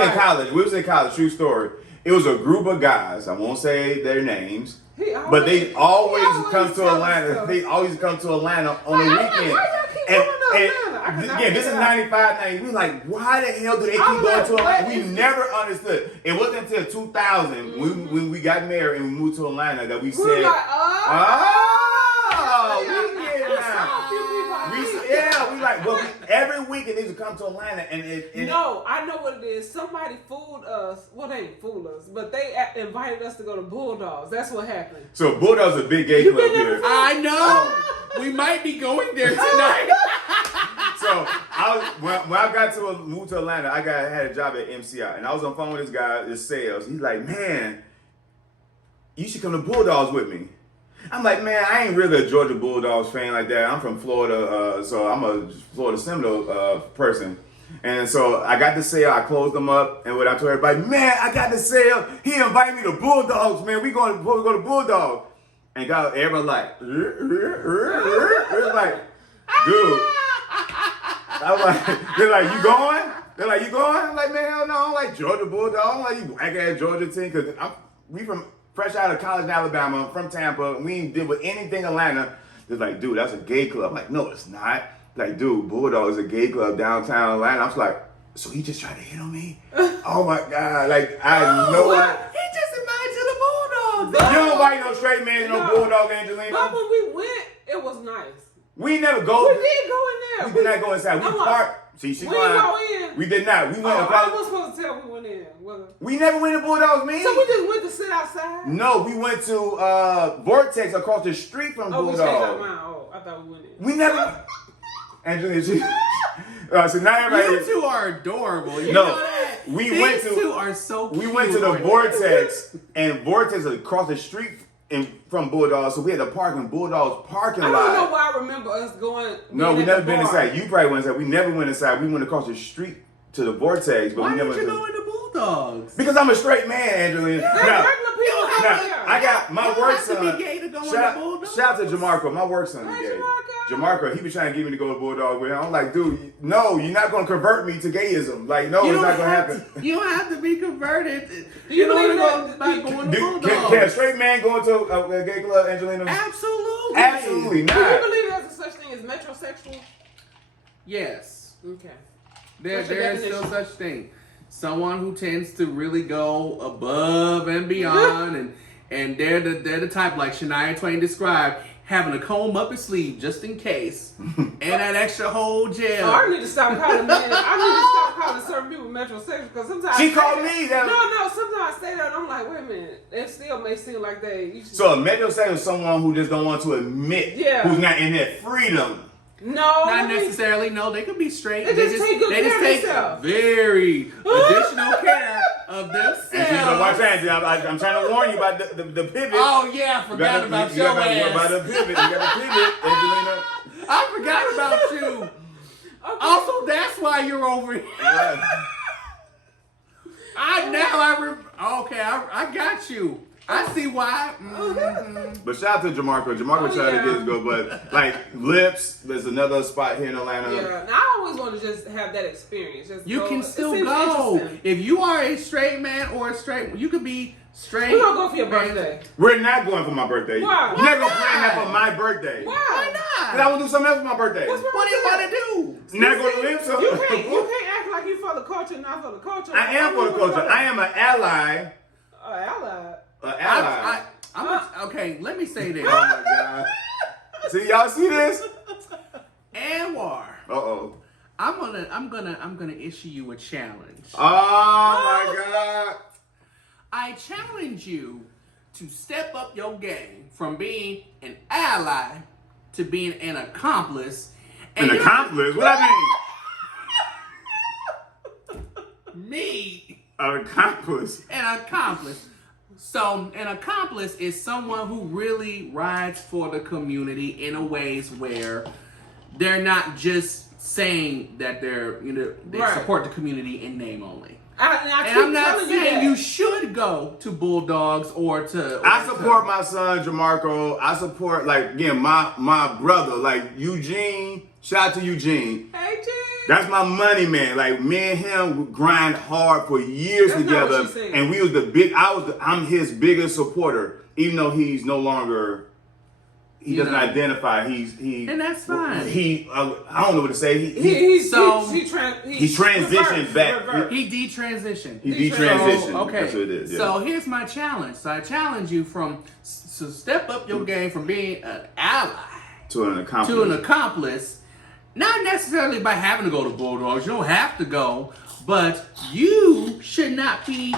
in college, true story, it was a group of guys, I won't say their names, but they always come to Atlanta. They always come to Atlanta on the weekend. This is 95, 90. We like, why the hell do they keep going to Atlanta? We never understood. It wasn't until 2000 when we got married and we moved to Atlanta that we said, we get it now. We like, but every weekend they would come to Atlanta and no, I know what it is. Somebody fooled us. Well, they ain't fooled us, but they invited us to go to Bulldogs. That's what happened. So Bulldogs is a big gay club here. I know. We might be going there tonight. So I when I moved to Atlanta, I had a job at MCI, and I was on the phone with this guy, this sales. He's like, man, you should come to Bulldogs with me. I'm like, man, I ain't really a Georgia Bulldogs fan like that. I'm from Florida, so I'm a Florida Seminole person. And so I got the sale, I closed them up, and what I told everybody, man, I got the sale. He invited me to Bulldogs, man. We go to Bulldogs. And everybody like, dude. I was like, they're like, you going? They're like, you going? I'm like, man, hell no, I don't like Georgia Bulldogs. I don't like you black ass Georgia team, because we from fresh out of college in Alabama, from Tampa, and we ain't deal with anything Atlanta. They're like, dude, that's a gay club. I'm like, no, it's not. Like, dude, Bulldogs is a gay club downtown Atlanta. I was like, so he just tried to hit on me? Oh my God. Like, I know what? He just invited you to the Bulldogs. You don't invite no straight man to no Bulldog, Angelina. But when we went, it was nice. We never go. We did go in there. We did not go inside. We parked. See, she we didn't go in. We did not. We went I was supposed to tell we went in. We never went to Bulldogs, man. So we just went to sit outside? No, we went to Vortex across the street from Bulldogs. Oh, we changed our mind. Oh, I thought we went in. We never. Angelina, so now everybody. You two are adorable. You No, know that? These two are so cute. We went to the Vortex, and Vortex is across the street from Bulldogs, so we had to park in Bulldogs parking lot. I don't know why I remember us going. No, we never been inside. You probably went inside. We never went inside. We went across the street to the Vortex, but Why we never did you went go into Bulldogs? Because I'm a straight man, Angelina. There's Now, regular people out there. I got my You work don't have to son. be gay to go into Bulldogs. Shout out to Jamarco. My work son is Hey, gay. Jamarco. Jamarco, he was trying to get me to go to Bulldog with him. I'm like, dude, no, you're not going to convert me to gayism. Like, no, it's not going to happen. You don't have to be converted. Do you believe that? that? Going to Bulldogs. Can a straight man go into a gay club, Angelina? Absolutely. Absolutely Do not. you believe there's a such thing as metrosexual? Yes. Okay. There What's your is still definition? such thing. Someone who tends to really go above and beyond, and they're the type like Shania Twain described, having a comb up his sleeve just in case, and that extra whole gel. Oh, I need to stop calling men. I need to stop calling certain people metrosexual, because sometimes She called me that. No, sometimes I say that and I'm like, wait a minute. It still may seem like they. So a metrosexual is someone who just don't want to admit who's not in their freedom. No, Not necessarily. No, they could be straight. They just take good care of take themselves. very additional care of themselves. And watch out, I'm trying to warn you about the pivot. Oh yeah, I forgot about your ass. About the pivot. You got the pivot, Angelina. I forgot about you. Okay. Also, that's why you're over here. Yeah. I got you. I see why. Mm-hmm. But shout out to Jamarco. Jamarco tried to get us go, but like Lips, there's another spot here in Atlanta. Yeah, now I always want to just have that experience. Just You go. can It still seems go. interesting. If you are a straight man or a straight, you could be straight. We're gonna go for your birthday. We're not going for my birthday. Why? You're not gonna Why plan that not? for my birthday. Why? Why Cause I not? want to do something else for my birthday. What's wrong What do you with want that? to do? Not going to Lips. You can't act like you for the culture, not for the culture. I am for the culture. I am an ally. Ally. An ally. Okay, let me say this. Oh my God. See, y'all see this? Anwar, Uh-oh. I'm gonna issue you a challenge. Oh my God. I challenge you to step up your game from being an ally to being an accomplice. An accomplice? What I mean? Me, An accomplice. an accomplice. So, an accomplice is someone who really rides for the community in a ways where they're not just saying that they Right. support the community in name only. I And keep I'm not telling saying that. you should go to Bulldogs or to. I support my son Jamarco. I support, like, again, my brother, like Eugene. Shout out to Eugene. Hey, G. That's my money man. Like, me and him would grind hard for years That's not together, what she said. and we was I'm his biggest supporter, even though he's no longer. He You doesn't know. identify. He And that's fine. I don't know what to say. He transitioned back. He detransitioned. He detransitioned. So, okay. That's what it is. Yeah. So here's my challenge. So I challenge you to step up your game from being an ally to an accomplice. to an accomplice. Not necessarily by having to go to Bulldogs. You don't have to go, but you should not be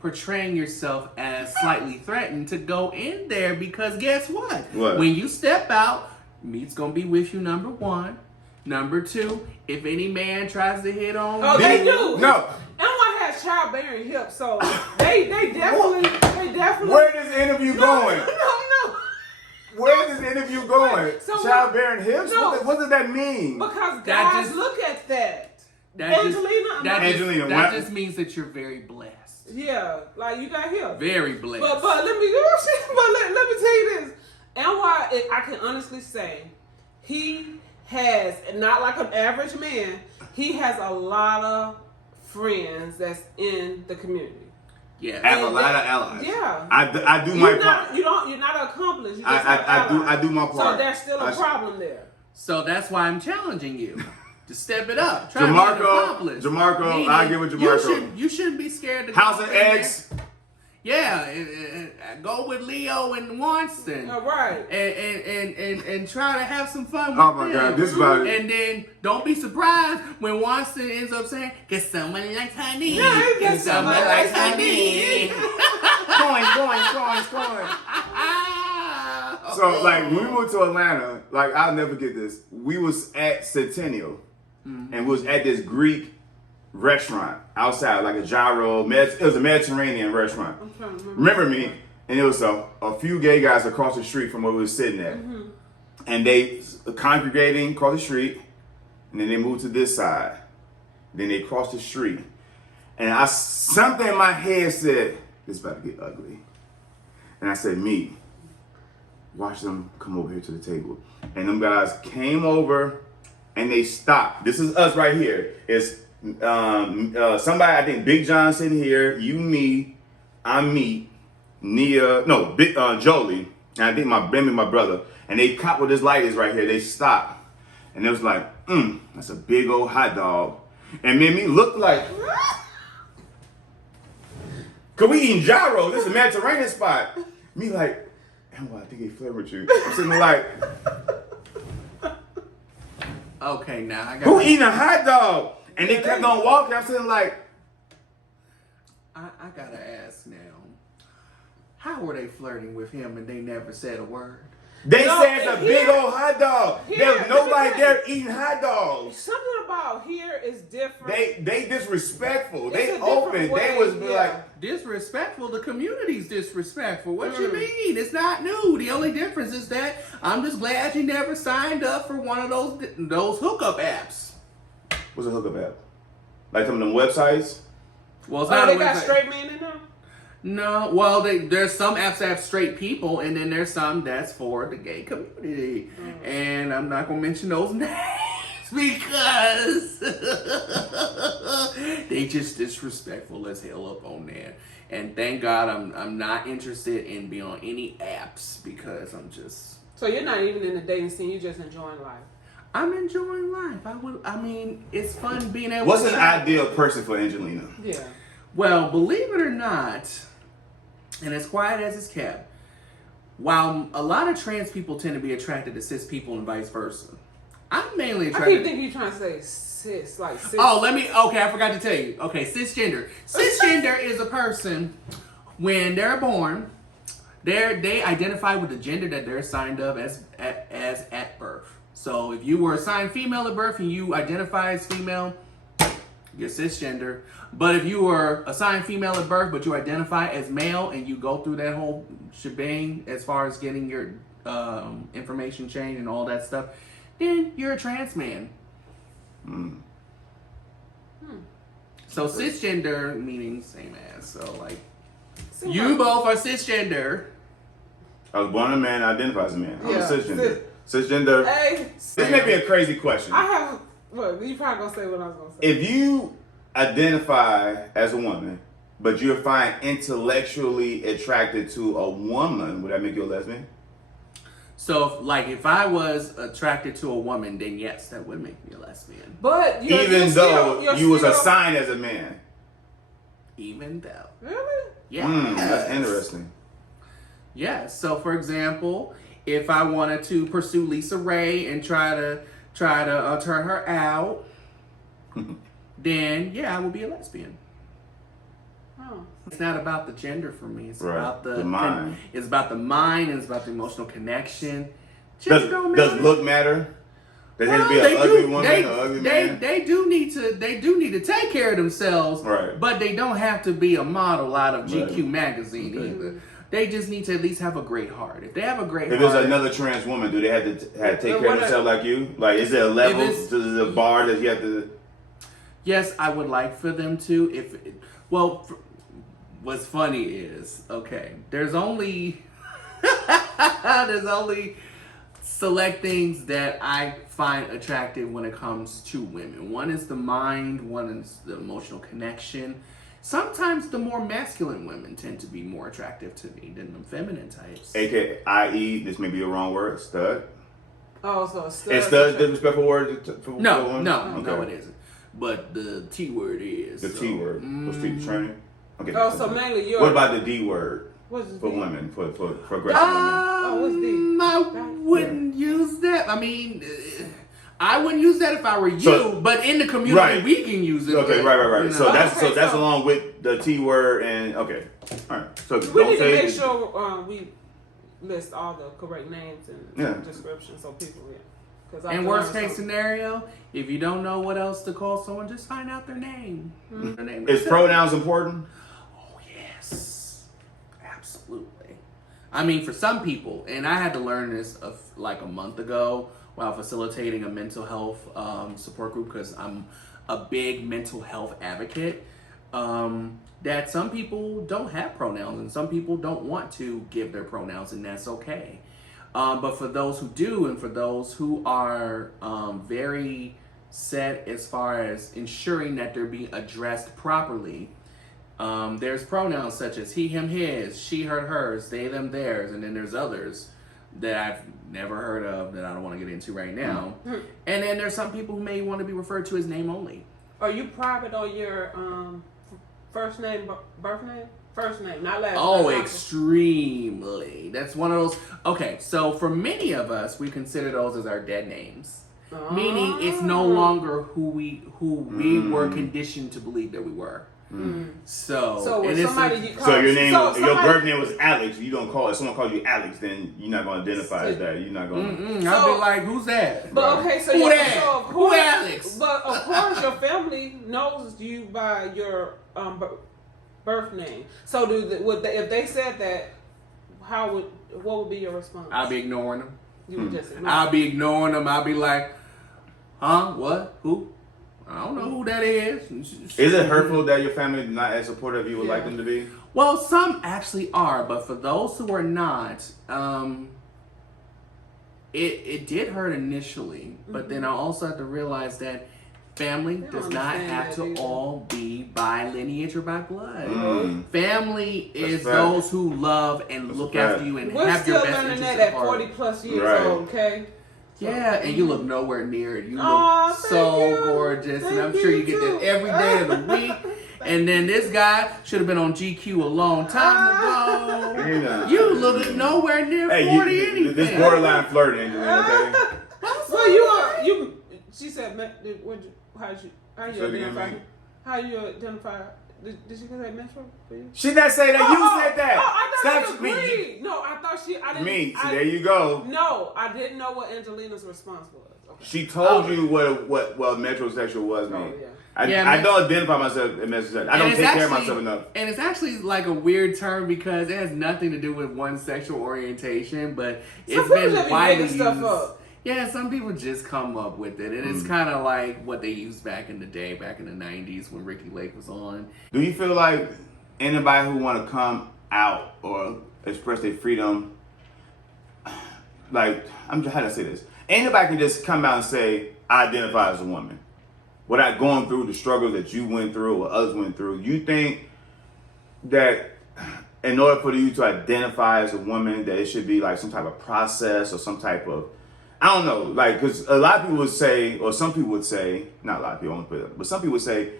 portraying yourself as slightly threatened to go in there, because guess what? What? When you step out, Meet's gonna be with you, number one. Number 2, if any man tries to hit on Oh, you, they do. No. NY has childbearing hips, so they definitely. Where is this interview going? No. Where is this interview going? So Childbearing hips? No. What does that mean? Because That guys just- look at that. that Angelina, Angelina, that what? just means that you're very blessed. Yeah, like you got hips. Very blessed. But let me let me tell you this. NY, I can honestly say, he has, not like an average man, he has a lot of friends that's in the community. Yeah. I have a lot of allies. Yeah. I do my part. You're not an accomplice. You just have allies. I do my part. So there's still a problem there. So that's why I'm challenging you to step it up. Try to be an accomplice. Jamarco, Meaning, I get with Jamarco. You shouldn't be scared to House go of in there. X. Yeah, go with Leo and Winston. All right. And try to have some fun with Oh my them. God, this is about it. And then don't be surprised when Winston ends up saying, "Cause somebody likes honey. Yeah, Cause somebody likes honey." Going. So like when we moved to Atlanta, like I'll never get this. We was at Centennial, and we was at this Greek restaurant outside, like a gyro. It was a Mediterranean restaurant. I'm trying to remember. Remember me? And it was a few gay guys across the street from where we were sitting at, and they congregating across the street, and then they moved to this side. Then they crossed the street, and something in my head said, "This is about to get ugly." And I said, "Me, watch them come over here to the table." And them guys came over, and they stopped. This is us right here. It's somebody, I think Big John sitting here, you, me, I'm me, Jolie, and I think my brother, and they caught where this light is right here. They stopped, and it was like, that's a big old hot dog, and made me look like, cause we eating gyro. This is a Mediterranean spot. Me like, I think he flirted with you. I'm sitting there like, Okay, now I got. who eating a hot dog? And they kept on walking. I'm sitting like, I gotta ask now. How were they flirting with him and they never said a word? they No, said it's a here- big old hot dog. here, There was let me nobody tell there eating hot dogs. Something about here is different. They disrespectful. It's They a different open. They way, was yeah. like, Disrespectful? The community's disrespectful. What you mean? It's not new. The only difference is that I'm just glad you never signed up for one of those hookup apps. what's a hookup app? Like some of them websites? Well, it's Oh, not they a got website. straight men in them? No, well, there's some apps that have straight people, and then there's some that's for the gay community. And I'm not gonna mention those names because they just disrespectful as hell up on there. And thank God I'm not interested in being on any apps because I'm just. So you're not even in the dating scene, you're just enjoying life. I'm enjoying life. I mean, it's fun being able. What's to an try- ideal person for Angelina? Yeah. Well, believe it or not, and as quiet as it's kept, while a lot of trans people tend to be attracted to cis people and vice versa, I'm mainly I attracted. keep thinking you're trying to say cis, like cis. Oh, okay, I forgot to tell you. Okay, cisgender. Cisgender is a person when they're born, they identify with the gender that they're assigned of as at birth. So if you were assigned female at birth and you identify as female, you're cisgender. But if you were assigned female at birth but you identify as male and you go through that whole shebang as far as getting your information changed and all that stuff, then you're a trans man. So cisgender meaning same as. So like you both are cisgender. I was born a man, I identify as a man. I'm a Yeah, cisgender. Cisgender. Hey, This may be a crazy question. I have. Well, you probably gonna say what I was gonna say. If you identify as a woman, but you're fine intellectually attracted to a woman, would that make you a lesbian? So if I was attracted to a woman, then yes, that would make me a lesbian. But Even though you was assigned as a man. Even though. Really? Yeah. That's interesting. Yeah. So for example, if I wanted to pursue Lisa Ray and try to turn her out, then yeah, I would be a lesbian. Oh. It's not about the gender for me. It's Right. about the mind. It's about the mind and it's about the emotional connection. Gender don't Does matter. look matter? They had to be an ugly woman, an ugly man. They do need to take care of themselves, right? But they don't have to be a model out of GQ right. magazine either. They just need to at least have a great heart. If they have a great heart. If there's another trans woman, do they have to take care of themselves like you? Like, is there a level to the bar that you have to? Yes, I would like for them to. What's funny is, okay, there's only select things that I find attractive when it comes to women. One is the mind, one is the emotional connection. Sometimes the more masculine women tend to be more attractive to me than the feminine types. i.e., this may be a wrong word, stud. Oh, so a stud. Is stud a disrespectful word for No, okay. it isn't. But the T word is. The T word. What's T training? Okay. Oh, so mainly your. What about the D word? What's the for D? Women, for aggressive women? What's D? I wouldn't use that. I mean, I wouldn't use that if I were you, but in the community we can use it. Okay, right. You know. So that's along with the T word and okay. All right. So we need to make sure we list all the correct names and descriptions so people And worst case scenario, if you don't know what else to call someone, just find out their name. Mm-hmm. Their name Is pronouns important? Oh yes, absolutely. I mean, for some people, and I had to learn this like a month ago while facilitating a mental health support group because I'm a big mental health advocate. That some people don't have pronouns and some people don't want to give their pronouns, and that's okay. But for those who do, and for those who are very set as far as ensuring that they're being addressed properly, there's pronouns such as he, him, his, she, her, hers, they, them, theirs, and then there's others that I've never heard of that I don't want to get into right now. Mm-hmm. And then there's some people who may want to be referred to as name only. Are you private on your first name, birth name? First name, not last name. Oh, extremely. That's one of those. Okay, so for many of us, we consider those as our dead names. Meaning it's no longer who we were conditioned to believe that we were. So when somebody your name, your birth name was Alex. You don't call it. Someone calls you Alex, then you're not going to identify as that. You're not going. I'll be like, who's that? But okay, so who that? Who Alex? But of course, your family knows you by your birth name. So if they said that, what would be your response? I'll be ignoring them. You would just ignore I'll be ignoring them. I'll be like, huh? What? Who? I don't know who that is. Is it hurtful that your family is not as supportive as you would like them to be? Well, some actually are, but for those who are not, it did hurt initially. But then I also have to realize that family does not have to all be by lineage or by blood. Family is those who love and look after you and have your best interests at heart. We're still learning that at 40 plus years old, okay? Yeah, and you look nowhere near it. You look so gorgeous, and I'm sure you get that every day of the week. And then this guy should have been on GQ a long time ago. You look nowhere near 40 anything. This borderline flirting, Angelina, okay? Well, she said, how you identify? How you identify? Did she say Metro for you? She not say that. You said that. I thought you agreed. No, I thought she. I didn't. There you go. No, I didn't know what Angelina's response was. Okay. She told you what metrosexual was, man. I don't identify myself as metrosexual. I don't take care of myself enough. And it's actually like a weird term because it has nothing to do with one sexual orientation, but it's been widely used. Yeah, some people just come up with it, and it's kind of like what they used back in the day, back in the 90s when Ricky Lake was on. Do you feel like anybody who want to come out or express their freedom, like, how do I say this? Anybody can just come out and say, I identify as a woman, without going through the struggles that you went through or others went through. You think that in order for you to identify as a woman, that it should be like some type of process or some type of, I don't know, like, because a lot of people would say, or some people would say, not a lot of people, but some people would say,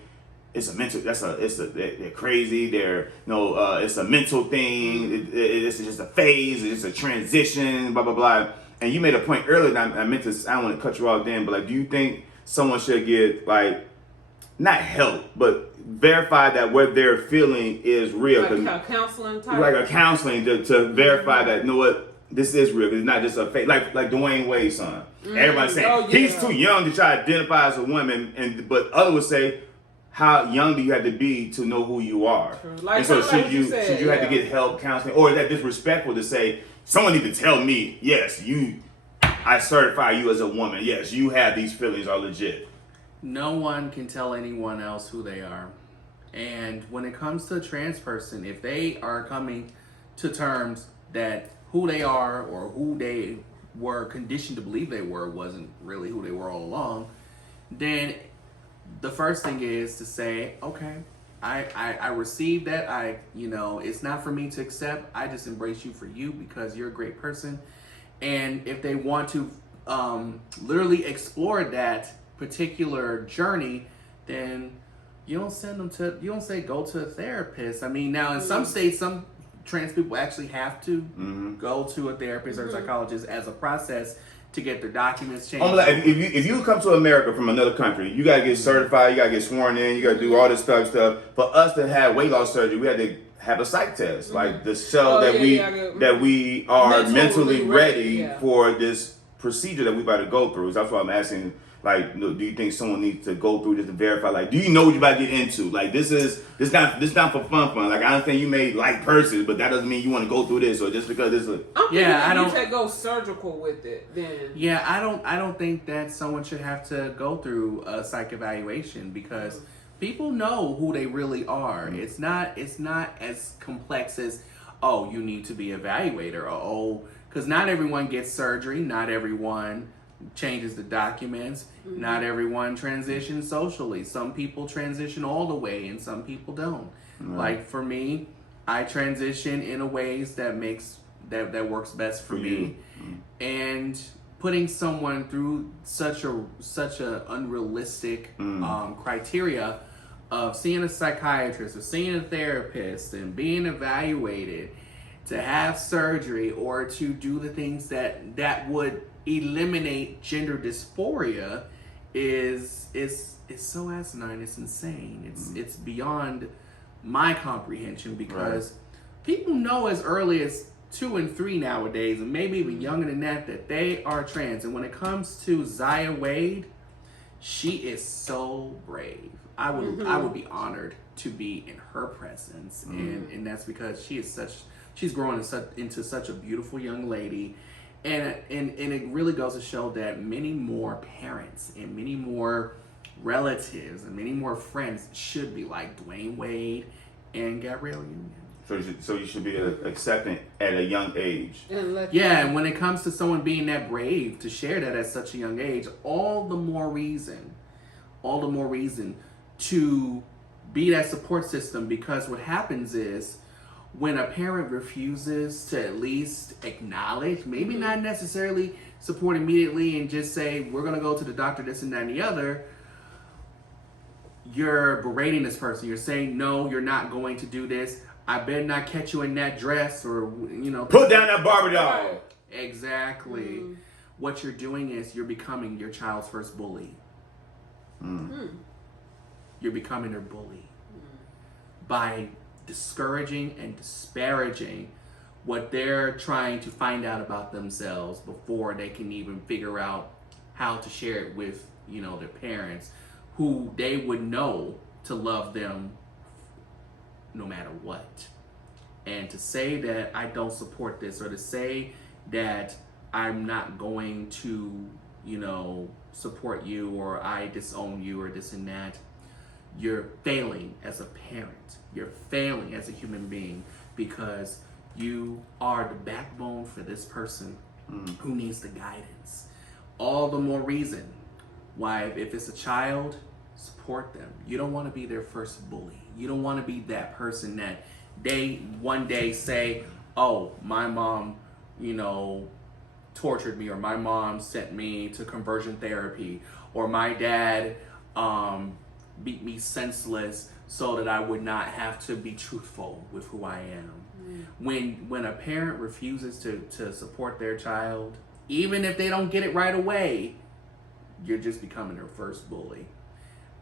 it's a mental, they're crazy, it's a mental thing, it's just a phase, it's a transition, blah, blah, blah. And you made a point earlier that I meant to, I don't want to cut you off then, but like, do you think someone should get, like, not help, but verify that what they're feeling is real? Like a counseling type? Like a counseling to verify that, you know what, this is real. It's not just a fake. Like Dwayne Wade's son. Everybody's saying he's too young to try to identify as a woman, but others would say, how young do you have to be to know who you are? True. Like, and so should you have to get help, counseling, or is that disrespectful to say someone need to tell me, yes, I certify you as a woman. Yes, you have these feelings are legit. No one can tell anyone else who they are. And when it comes to a trans person, if they are coming to terms that who they are or who they were conditioned to believe they were wasn't really who they were all along, then the first thing is to say, okay, I received that. It's not for me to accept. I just embrace you for you because you're a great person. And if they want to literally explore that particular journey, then you don't say go to a therapist. I mean, now in some states, some trans people actually have to go to a therapist or psychologist as a process to get their documents changed. If you come to America from another country, you gotta get certified, you gotta get sworn in, you gotta do all this stuff. For us to have weight loss surgery, we had to have a psych test, like to show that we are mentally ready for this procedure that we about to go through. So that's why I'm asking. Like, do you think someone needs to go through this to verify? Like, do you know what you're about to get into? Like, this not for fun. Like, I understand you may like purses, but that doesn't mean you want to go through this, or just because it's a. I don't. You should go surgical with it. Then. Yeah, I don't think that someone should have to go through a psych evaluation because people know who they really are. It's not as complex as you need to be evaluated or because not everyone gets surgery, not everyone changes the documents. Not everyone transitions socially. Some people transition all the way and some people don't. Like for me, I transition in a ways that works best for me. And putting someone through such a unrealistic criteria of seeing a psychiatrist or seeing a therapist and being evaluated to have surgery or to do the things that would eliminate gender dysphoria is so asinine. It's insane. It's beyond my comprehension because people know as early as 2 and 3 nowadays, and maybe even younger than that they are trans. And when it comes to Zaya Wade, she is so brave. I would be honored to be in her presence, and that's because she's growing into such a beautiful young lady. And it really goes to show that many more parents and many more relatives and many more friends should be like Dwayne Wade and Gabrielle Union. So you should be accepting at a young age. And when it comes to someone being that brave to share that at such a young age, all the more reason to be that support system, because what happens is when a parent refuses to at least acknowledge, maybe not necessarily support immediately and just say, we're going to go to the doctor, this and that and the other, you're berating this person. You're saying, no, you're not going to do this. I better not catch you in that dress or, put down that Barbie doll. Exactly. What you're doing is you're becoming your child's first bully. You're becoming their bully by discouraging and disparaging what they're trying to find out about themselves before they can even figure out how to share it with, their parents, who they would know to love them no matter what. And to say that I don't support this, or to say that I'm not going to, support you, or I disown you, or this and that, you're failing as a parent. You're failing as a human being because you are the backbone for this person who needs the guidance. All the more reason why, if it's a child, support them. You don't want to be their first bully. You don't want to be that person that they one day say, oh, my mom, tortured me, or my mom sent me to conversion therapy, or my dad beat me senseless so that I would not have to be truthful with who I am. When a parent refuses to support their child, even if they don't get it right away, you're just becoming their first bully.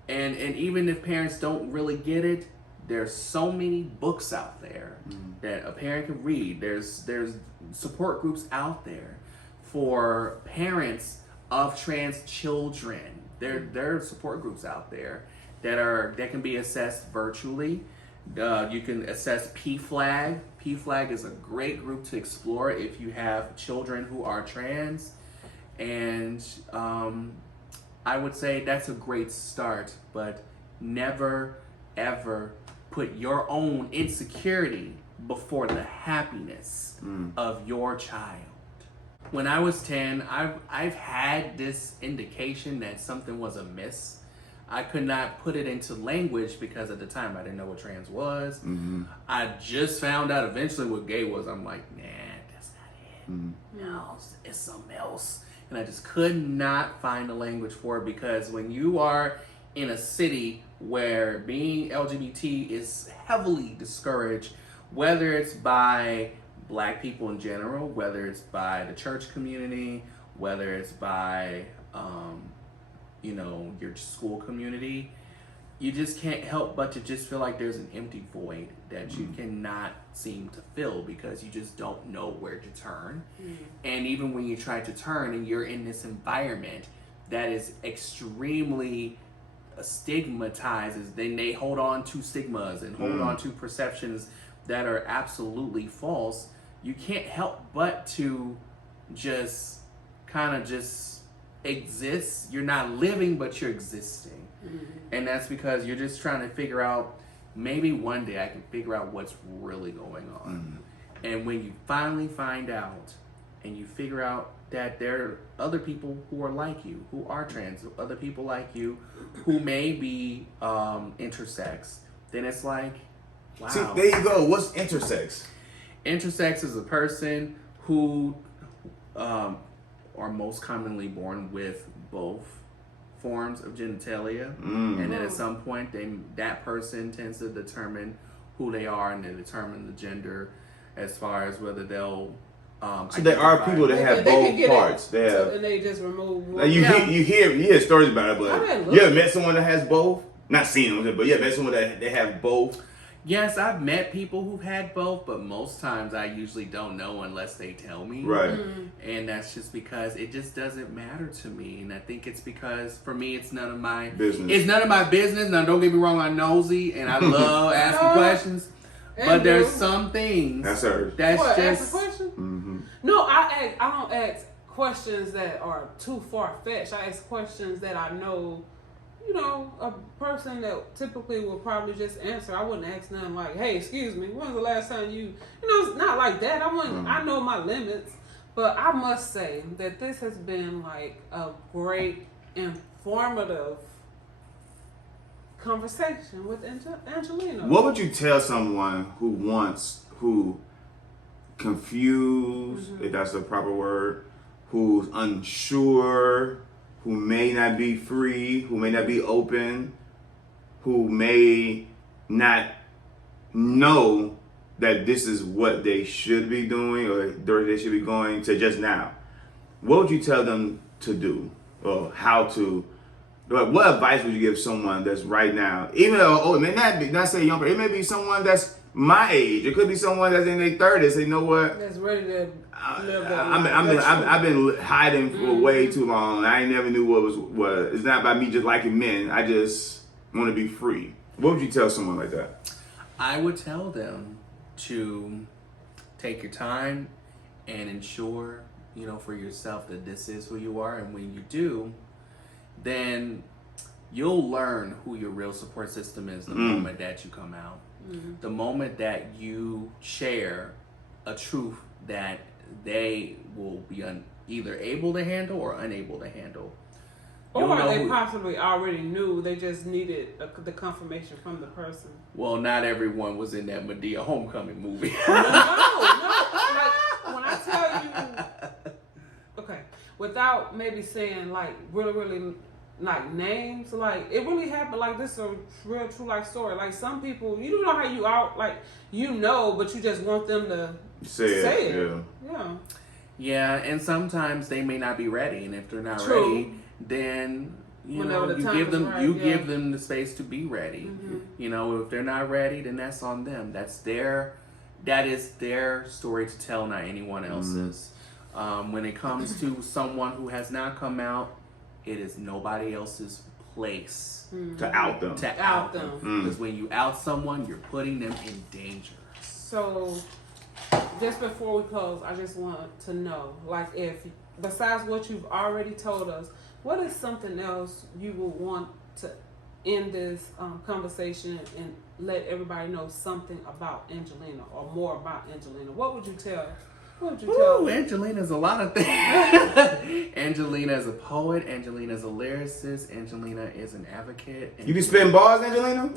And even if parents don't really get it, there's so many books out there that a parent can read. There's support groups out there for parents of trans children. There are support groups out there that can be assessed virtually. You can assess PFLAG. PFLAG is a great group to explore if you have children who are trans, and I would say that's a great start, but never ever put your own insecurity before the happiness of your child. When I was 10, I've had this indication that something was amiss. I could not put it into language because at the time I didn't know what trans was. I just found out eventually what gay was. I'm like, nah, that's not it. No, it's something else. And I just could not find a language for it, because when you are in a city where being LGBT is heavily discouraged, whether it's by Black people in general, whether it's by the church community, whether it's by your school community, you just can't help but to just feel like there's an empty void that you cannot seem to fill, because you just don't know where to turn. And even when you try to turn and you're in this environment that is extremely stigmatizes, then they hold on to stigmas and hold on to perceptions that are absolutely false. You can't help but to just kind of just exist. You're not living, but you're existing. And that's because you're just trying to figure out, maybe one day I can figure out what's really going on. And when you finally find out and you figure out that there are other people who are like you, who are trans, other people like you, who may be intersex, then it's like, wow. See, there you go. What's intersex? Intersex is a person who are most commonly born with both forms of genitalia, and then at some point that person tends to determine who they are, and they determine the gender as far as whether they'll so there are people that have both parts. They have, and they just remove one. like you hear stories about it, but you ever met someone that has both? Not seen them, but you ever met someone that they have both? Yes, I've met people who've had both, but most times I usually don't know unless they tell me. Right. And that's just because it just doesn't matter to me. And I think it's because, for me, it's none of my business. It's none of my business. Now, don't get me wrong, I'm nosy and I love asking questions. But there's some things that's just... What, ask a question? No, I don't ask questions that are too far-fetched. I ask questions that I know, a person that typically will probably just answer. I wouldn't ask nothing like, hey, excuse me, when's the last time it's not like that. I know my limits, but I must say that this has been like a great, informative conversation with Angelina. What would you tell someone who confused, if that's the proper word, who's unsure, who may not be free, who may not be open, who may not know that this is what they should be doing or they should be going to just now? What would you tell them to do, or how to? What advice would you give someone that's right now, even though it may not be, not say young, but it may be someone that's my age. It could be someone that's in their 30s. Say, you know what? That's ready to live that life. I've been hiding for way too long. I ain't never knew what was. It's not about me just liking men. I just want to be free. What would you tell someone like that? I would tell them to take your time and ensure, for yourself that this is who you are. And when you do, then you'll learn who your real support system is the moment that you come out. The moment that you share a truth that they will be either able to handle or unable to handle. Or they possibly already knew, they just needed the confirmation from the person. Well, not everyone was in that Medea Homecoming movie. No. Like, when I tell you, okay, without maybe saying like really like names, like it really happened. Like this is a real true life story. Like some people, you don't know how you out, like but you just want them to say it. Yeah, and sometimes they may not be ready, and if they're not ready, then you Whenever know, the you time give is them right, you yeah. give them the space to be ready. Mm-hmm. You know, if they're not ready, then that's on them. That is their story to tell, not anyone else's. When it comes to someone who has not come out, it is nobody else's place To out them. to out them. Because when you out someone, you're putting them in danger. So, just before we close, I just want to know, like, if besides what you've already told us, what is something else you would want to end this conversation and let everybody know something about Angelina or more about Angelina? What would you tell? Ooh, Angelina's a lot of things. Angelina is a poet. Angelina is a lyricist. Angelina is an advocate. You be spitting bars, Angelina?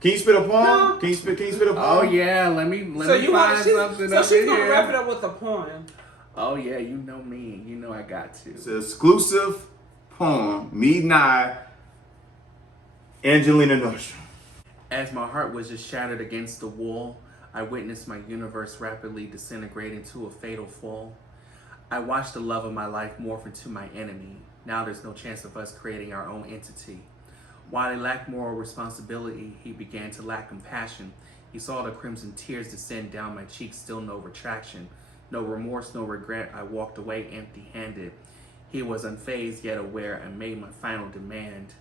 Can you spit a poem? No. Can you spit a poem? Oh yeah, let me find something up she's in gonna here. wrap it up with a poem. Oh yeah, you know me. You know I got to. It's an exclusive poem. Mete and I, Angelina Nordstrom. As my heart was just shattered against the wall, I witnessed my universe rapidly disintegrate into a fatal fall. I watched the love of my life morph into my enemy. Now there's no chance of us creating our own entity. While he lacked moral responsibility, he began to lack compassion. He saw the crimson tears descend down my cheeks, still no retraction. No remorse, no regret, I walked away empty-handed. He was unfazed yet aware and made my final demand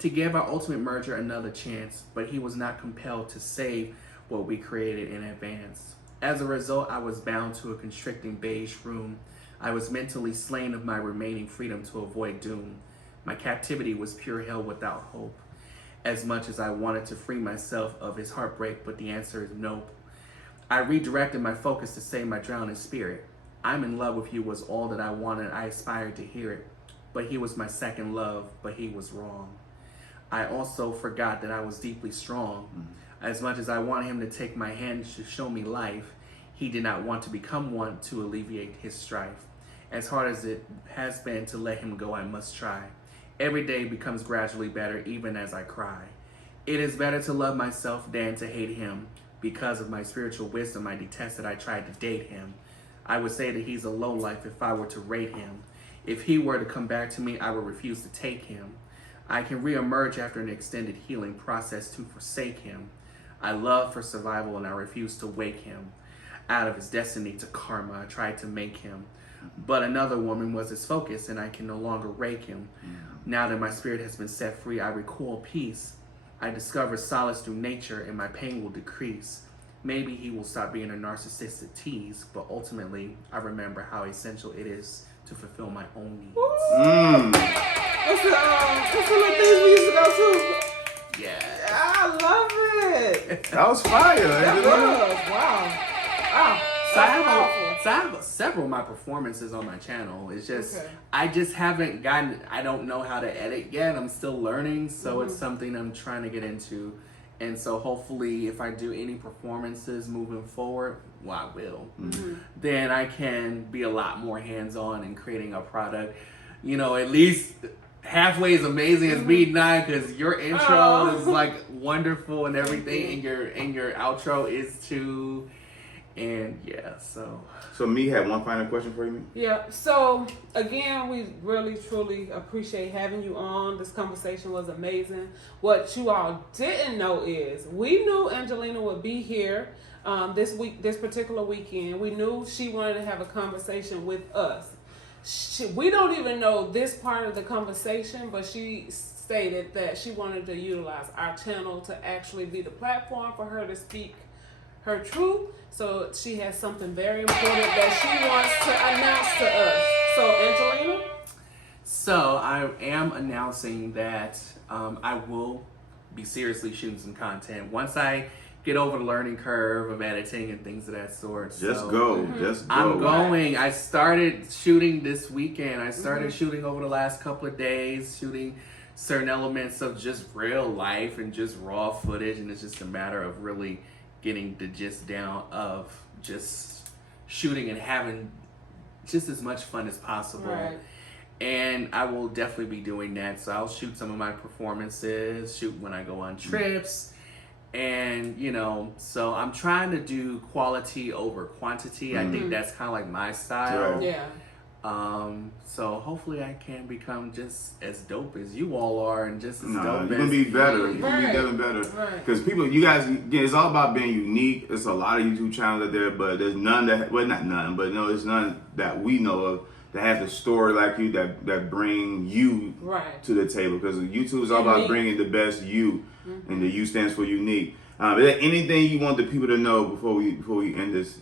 to give our ultimate merger another chance, but he was not compelled to save what we created in advance. As a result, I was bound to a constricting beige room. I was mentally slain of my remaining freedom to avoid doom. My captivity was pure hell without hope. As much as I wanted to free myself of his heartbreak, but the answer is nope. I redirected my focus to save my drowning spirit. I'm in love with you was all that I wanted. I aspired to hear it. But he was my second love, but he was wrong. I also forgot that I was deeply strong. As much as I wanted him to take my hand to show me life, he did not want to become one to alleviate his strife. As hard as it has been to let him go, I must try. Every day becomes gradually better, even as I cry. It is better to love myself than to hate him. Because of my spiritual wisdom, I detest that I tried to date him. I would say that he's a lowlife if I were to rate him. If he were to come back to me, I would refuse to take him. I can reemerge after an extended healing process to forsake him. I love for survival and I refuse to wake him. Out of his destiny to karma, I tried to make him. But another woman was his focus and I can no longer rake him. Now that my spirit has been set free, I recoil peace. I discover solace through nature and my pain will decrease. Maybe he will stop being a narcissistic tease, but ultimately, I remember how essential it is to fulfill my own needs. What's the little things we used to go to? Yeah. I love it. That was fire. That Angelina. was. Wow. Wow. So I Powerful. have several of my performances on my channel. It's just, Okay. I just haven't I don't know how to edit yet. I'm still learning, so it's something I'm trying to get into. And so hopefully if I do any performances moving forward, well, I will, then I can be a lot more hands-on in creating a product, you know, at least halfway as amazing as Mete and I, because your intro is like wonderful and everything, and your outro is too. And yeah, so Me had one final question for you. Yeah, so again, we really truly appreciate having you on. This conversation was amazing. What you all didn't know is we knew Angelina would be here this particular weekend. We knew she wanted to have a conversation with us. We don't even know this part of the conversation, but she stated that she wanted to utilize our channel to actually be the platform for her to speak her truth. So she has something very important that she wants to announce to us. So Angelina? So I am announcing that I will be seriously shooting some content once I get over the learning curve of editing and things of that sort. Just go. I'm going. I started shooting this weekend. I started shooting over the last couple of days, shooting certain elements of just real life and just raw footage, and it's just a matter of really getting the gist down of just shooting and having just as much fun as possible. Right. And I will definitely be doing that. So I'll shoot some of my performances, shoot when I go on trips. And, you know, so I'm trying to do quality over quantity. I think that's kind of like my style. Right. Yeah. So hopefully I can become just as dope as you all are, and just as Nah, dope you're as gonna be better. You're gonna Right. be better and better. Right. Because people, you guys, again, it's all about being unique. There's a lot of YouTube channels out there, but there's none that, well, not none, but no, there's none that we know of that has a story like you that bring you Right. to the table. Because YouTube is all about Unique. bringing the best you, and the U stands for unique. Is there anything you want the people to know before we end this?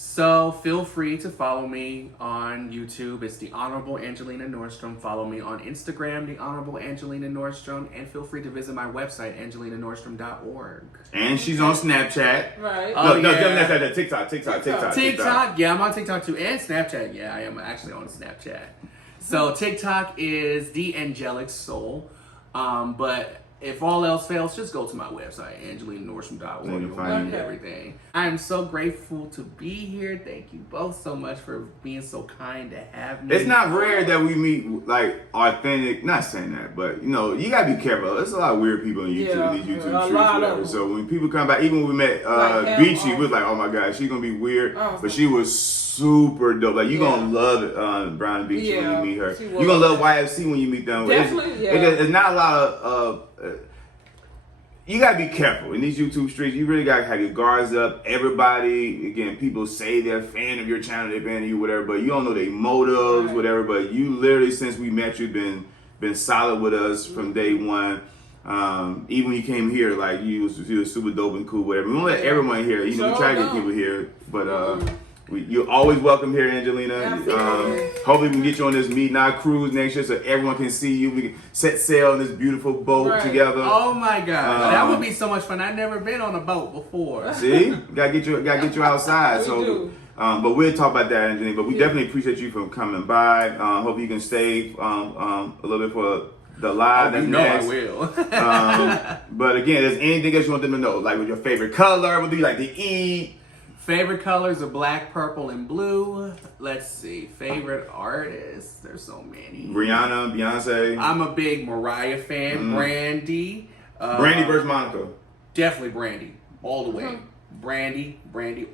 So feel free to follow me on YouTube. It's the Honorable Angelina Nordstrom. Follow me on Instagram, the Honorable Angelina Nordstrom, and feel free to visit my website, angelinanordstrom.org. And she's on Snapchat. Right. Oh, No, yeah. that's TikTok. TikTok, yeah, I'm on TikTok too, and Snapchat. Yeah, I am actually on Snapchat. So TikTok is the Angelic Soul, but if all else fails, just go to my website, angelinanordstrom.org. You'll find everything. I am so grateful to be here. Thank you both so much for being so kind to have me. It's not rare that we meet like authentic. Not saying that, but you know, you gotta be careful. There's a lot of weird people in YouTube, Yeah, these YouTube a streets, lot of whatever. them. So when people come back, even when we met Like Beachy, we was like, oh my god, she's gonna be weird, but she was super dope. Like you gonna love Brown and Beachy when you meet her. she You're gonna was. love YFC when you meet them. Definitely, It's not a lot of. You gotta be careful in these YouTube streets. You really gotta have your guards up. Everybody, again, people say they're a fan of your channel, they're a fan of you, whatever, but you don't know their motives, whatever. But you literally, since we met you, been solid with us from day one. Even when you came here, like you was super dope and cool, whatever. We don't let everyone here. You know, we try to get people here, but you're always welcome here, Angelina. Hopefully we can get you on this Meet and I cruise next year so everyone can see you. We can set sail on this beautiful boat together. Oh my god, that would be so much fun. I've never been on a boat before. See, gotta get you outside. But we'll talk about that, Angelina. But we definitely appreciate you for coming by. Hope you can stay a little bit for the live. You know I will. But again, is anything else you want them to know? Like, with your favorite color? What do you like to eat? Favorite colors are black, purple, and blue. Let's see. Favorite artists? There's so many. Rihanna, Beyonce. I'm a big Mariah fan. Brandy. Brandy versus Monica. Definitely Brandy. All the way. Brandy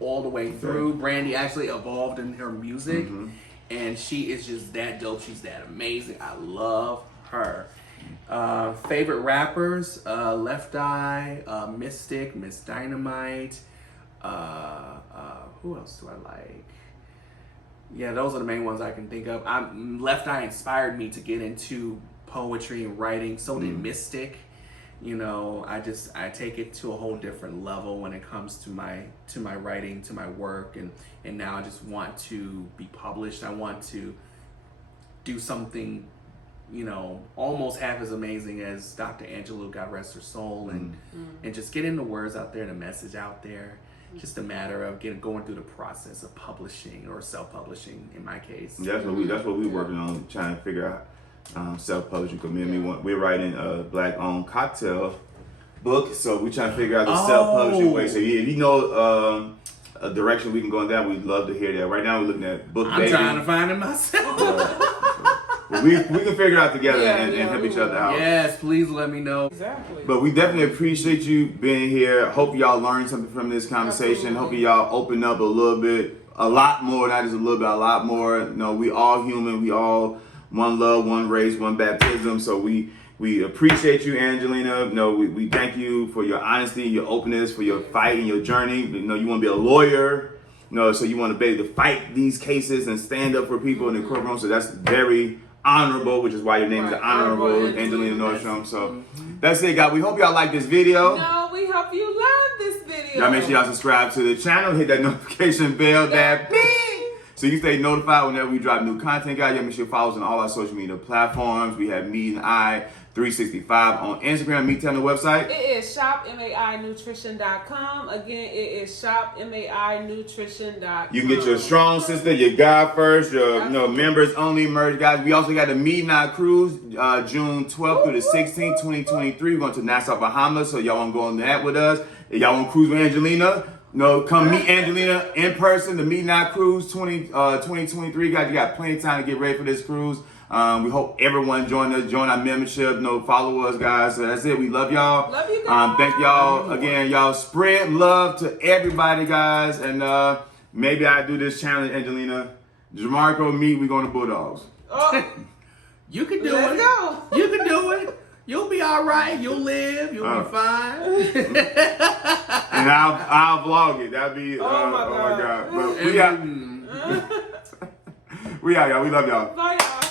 all the way through. Brandy actually evolved in her music. And she is just that dope. She's that amazing. I love her. Favorite rappers? Left Eye, Mystic, Miss Dynamite. Who else do I like? Yeah, those are the main ones I can think of. Left Eye inspired me to get into poetry and writing. So did Mystic. You know, I take it to a whole different level when it comes to my writing, to my work, and now I just want to be published. I want to do something, you know, almost half as amazing as Dr. Angelou, God rest her soul, and just getting the words out there, the message out there. Just a matter of going through the process of publishing or self-publishing. In my case, That's what we working on, trying to figure out self-publishing. Because we're writing a black-owned cocktail book, so we're trying to figure out the self-publishing way. So if you know a direction we can go in that, we'd love to hear that. Right now we're looking at book. I'm trying to find it myself. We can figure it out together and help each other out. Yes, please let me know. Exactly. But we definitely appreciate you being here. Hope y'all learned something from this conversation. Hope y'all open up a little bit, a lot more, not just a little bit, a lot more. You know, we all human. We all one love, one race, one baptism. So we appreciate you, Angelina. You know, we thank you for your honesty, your openness, for your fight and your journey. You know, you want to be a lawyer. You know, so you want to be able to fight these cases and stand up for people in the courtroom. So that's very honorable, which is why your name is Honorable Angelina Nordstrom. So that's it, guys. We hope y'all like this video. No, we hope you love this video. Y'all make sure y'all subscribe to the channel, hit that notification bell, that beep, so you can stay notified whenever we drop new content, guys. Y'all make sure you follow us on all our social media platforms. We have Mete and I 365 on Instagram. Mete on the website. It is shopmainutrition.com. Again, it is shopmainutrition.com. You can get your strong sister, your God first, your members only merch, guys. We also got the Mete and I cruise, June 12th through the 16th, 2023. We're going to Nassau, Bahamas, so y'all want to go on that with us. If y'all want to cruise with Angelina, come meet Angelina in person. The Mete and I cruise 2023, guys. You got plenty of time to get ready for this cruise. We hope everyone join our membership. Follow us, guys. So that's it. We love y'all. Love you guys. Thank y'all again. Y'all spread love to everybody, guys. And maybe I do this challenge, Angelina. Jamarco, me, we going to Bulldogs. Oh, You can do let's it. go. You can do it. You'll be all right. You'll live. You'll be fine. And I'll vlog it. That'd be Oh my oh my God. god. But we out. We out, y'all. We love y'all. Bye, y'all.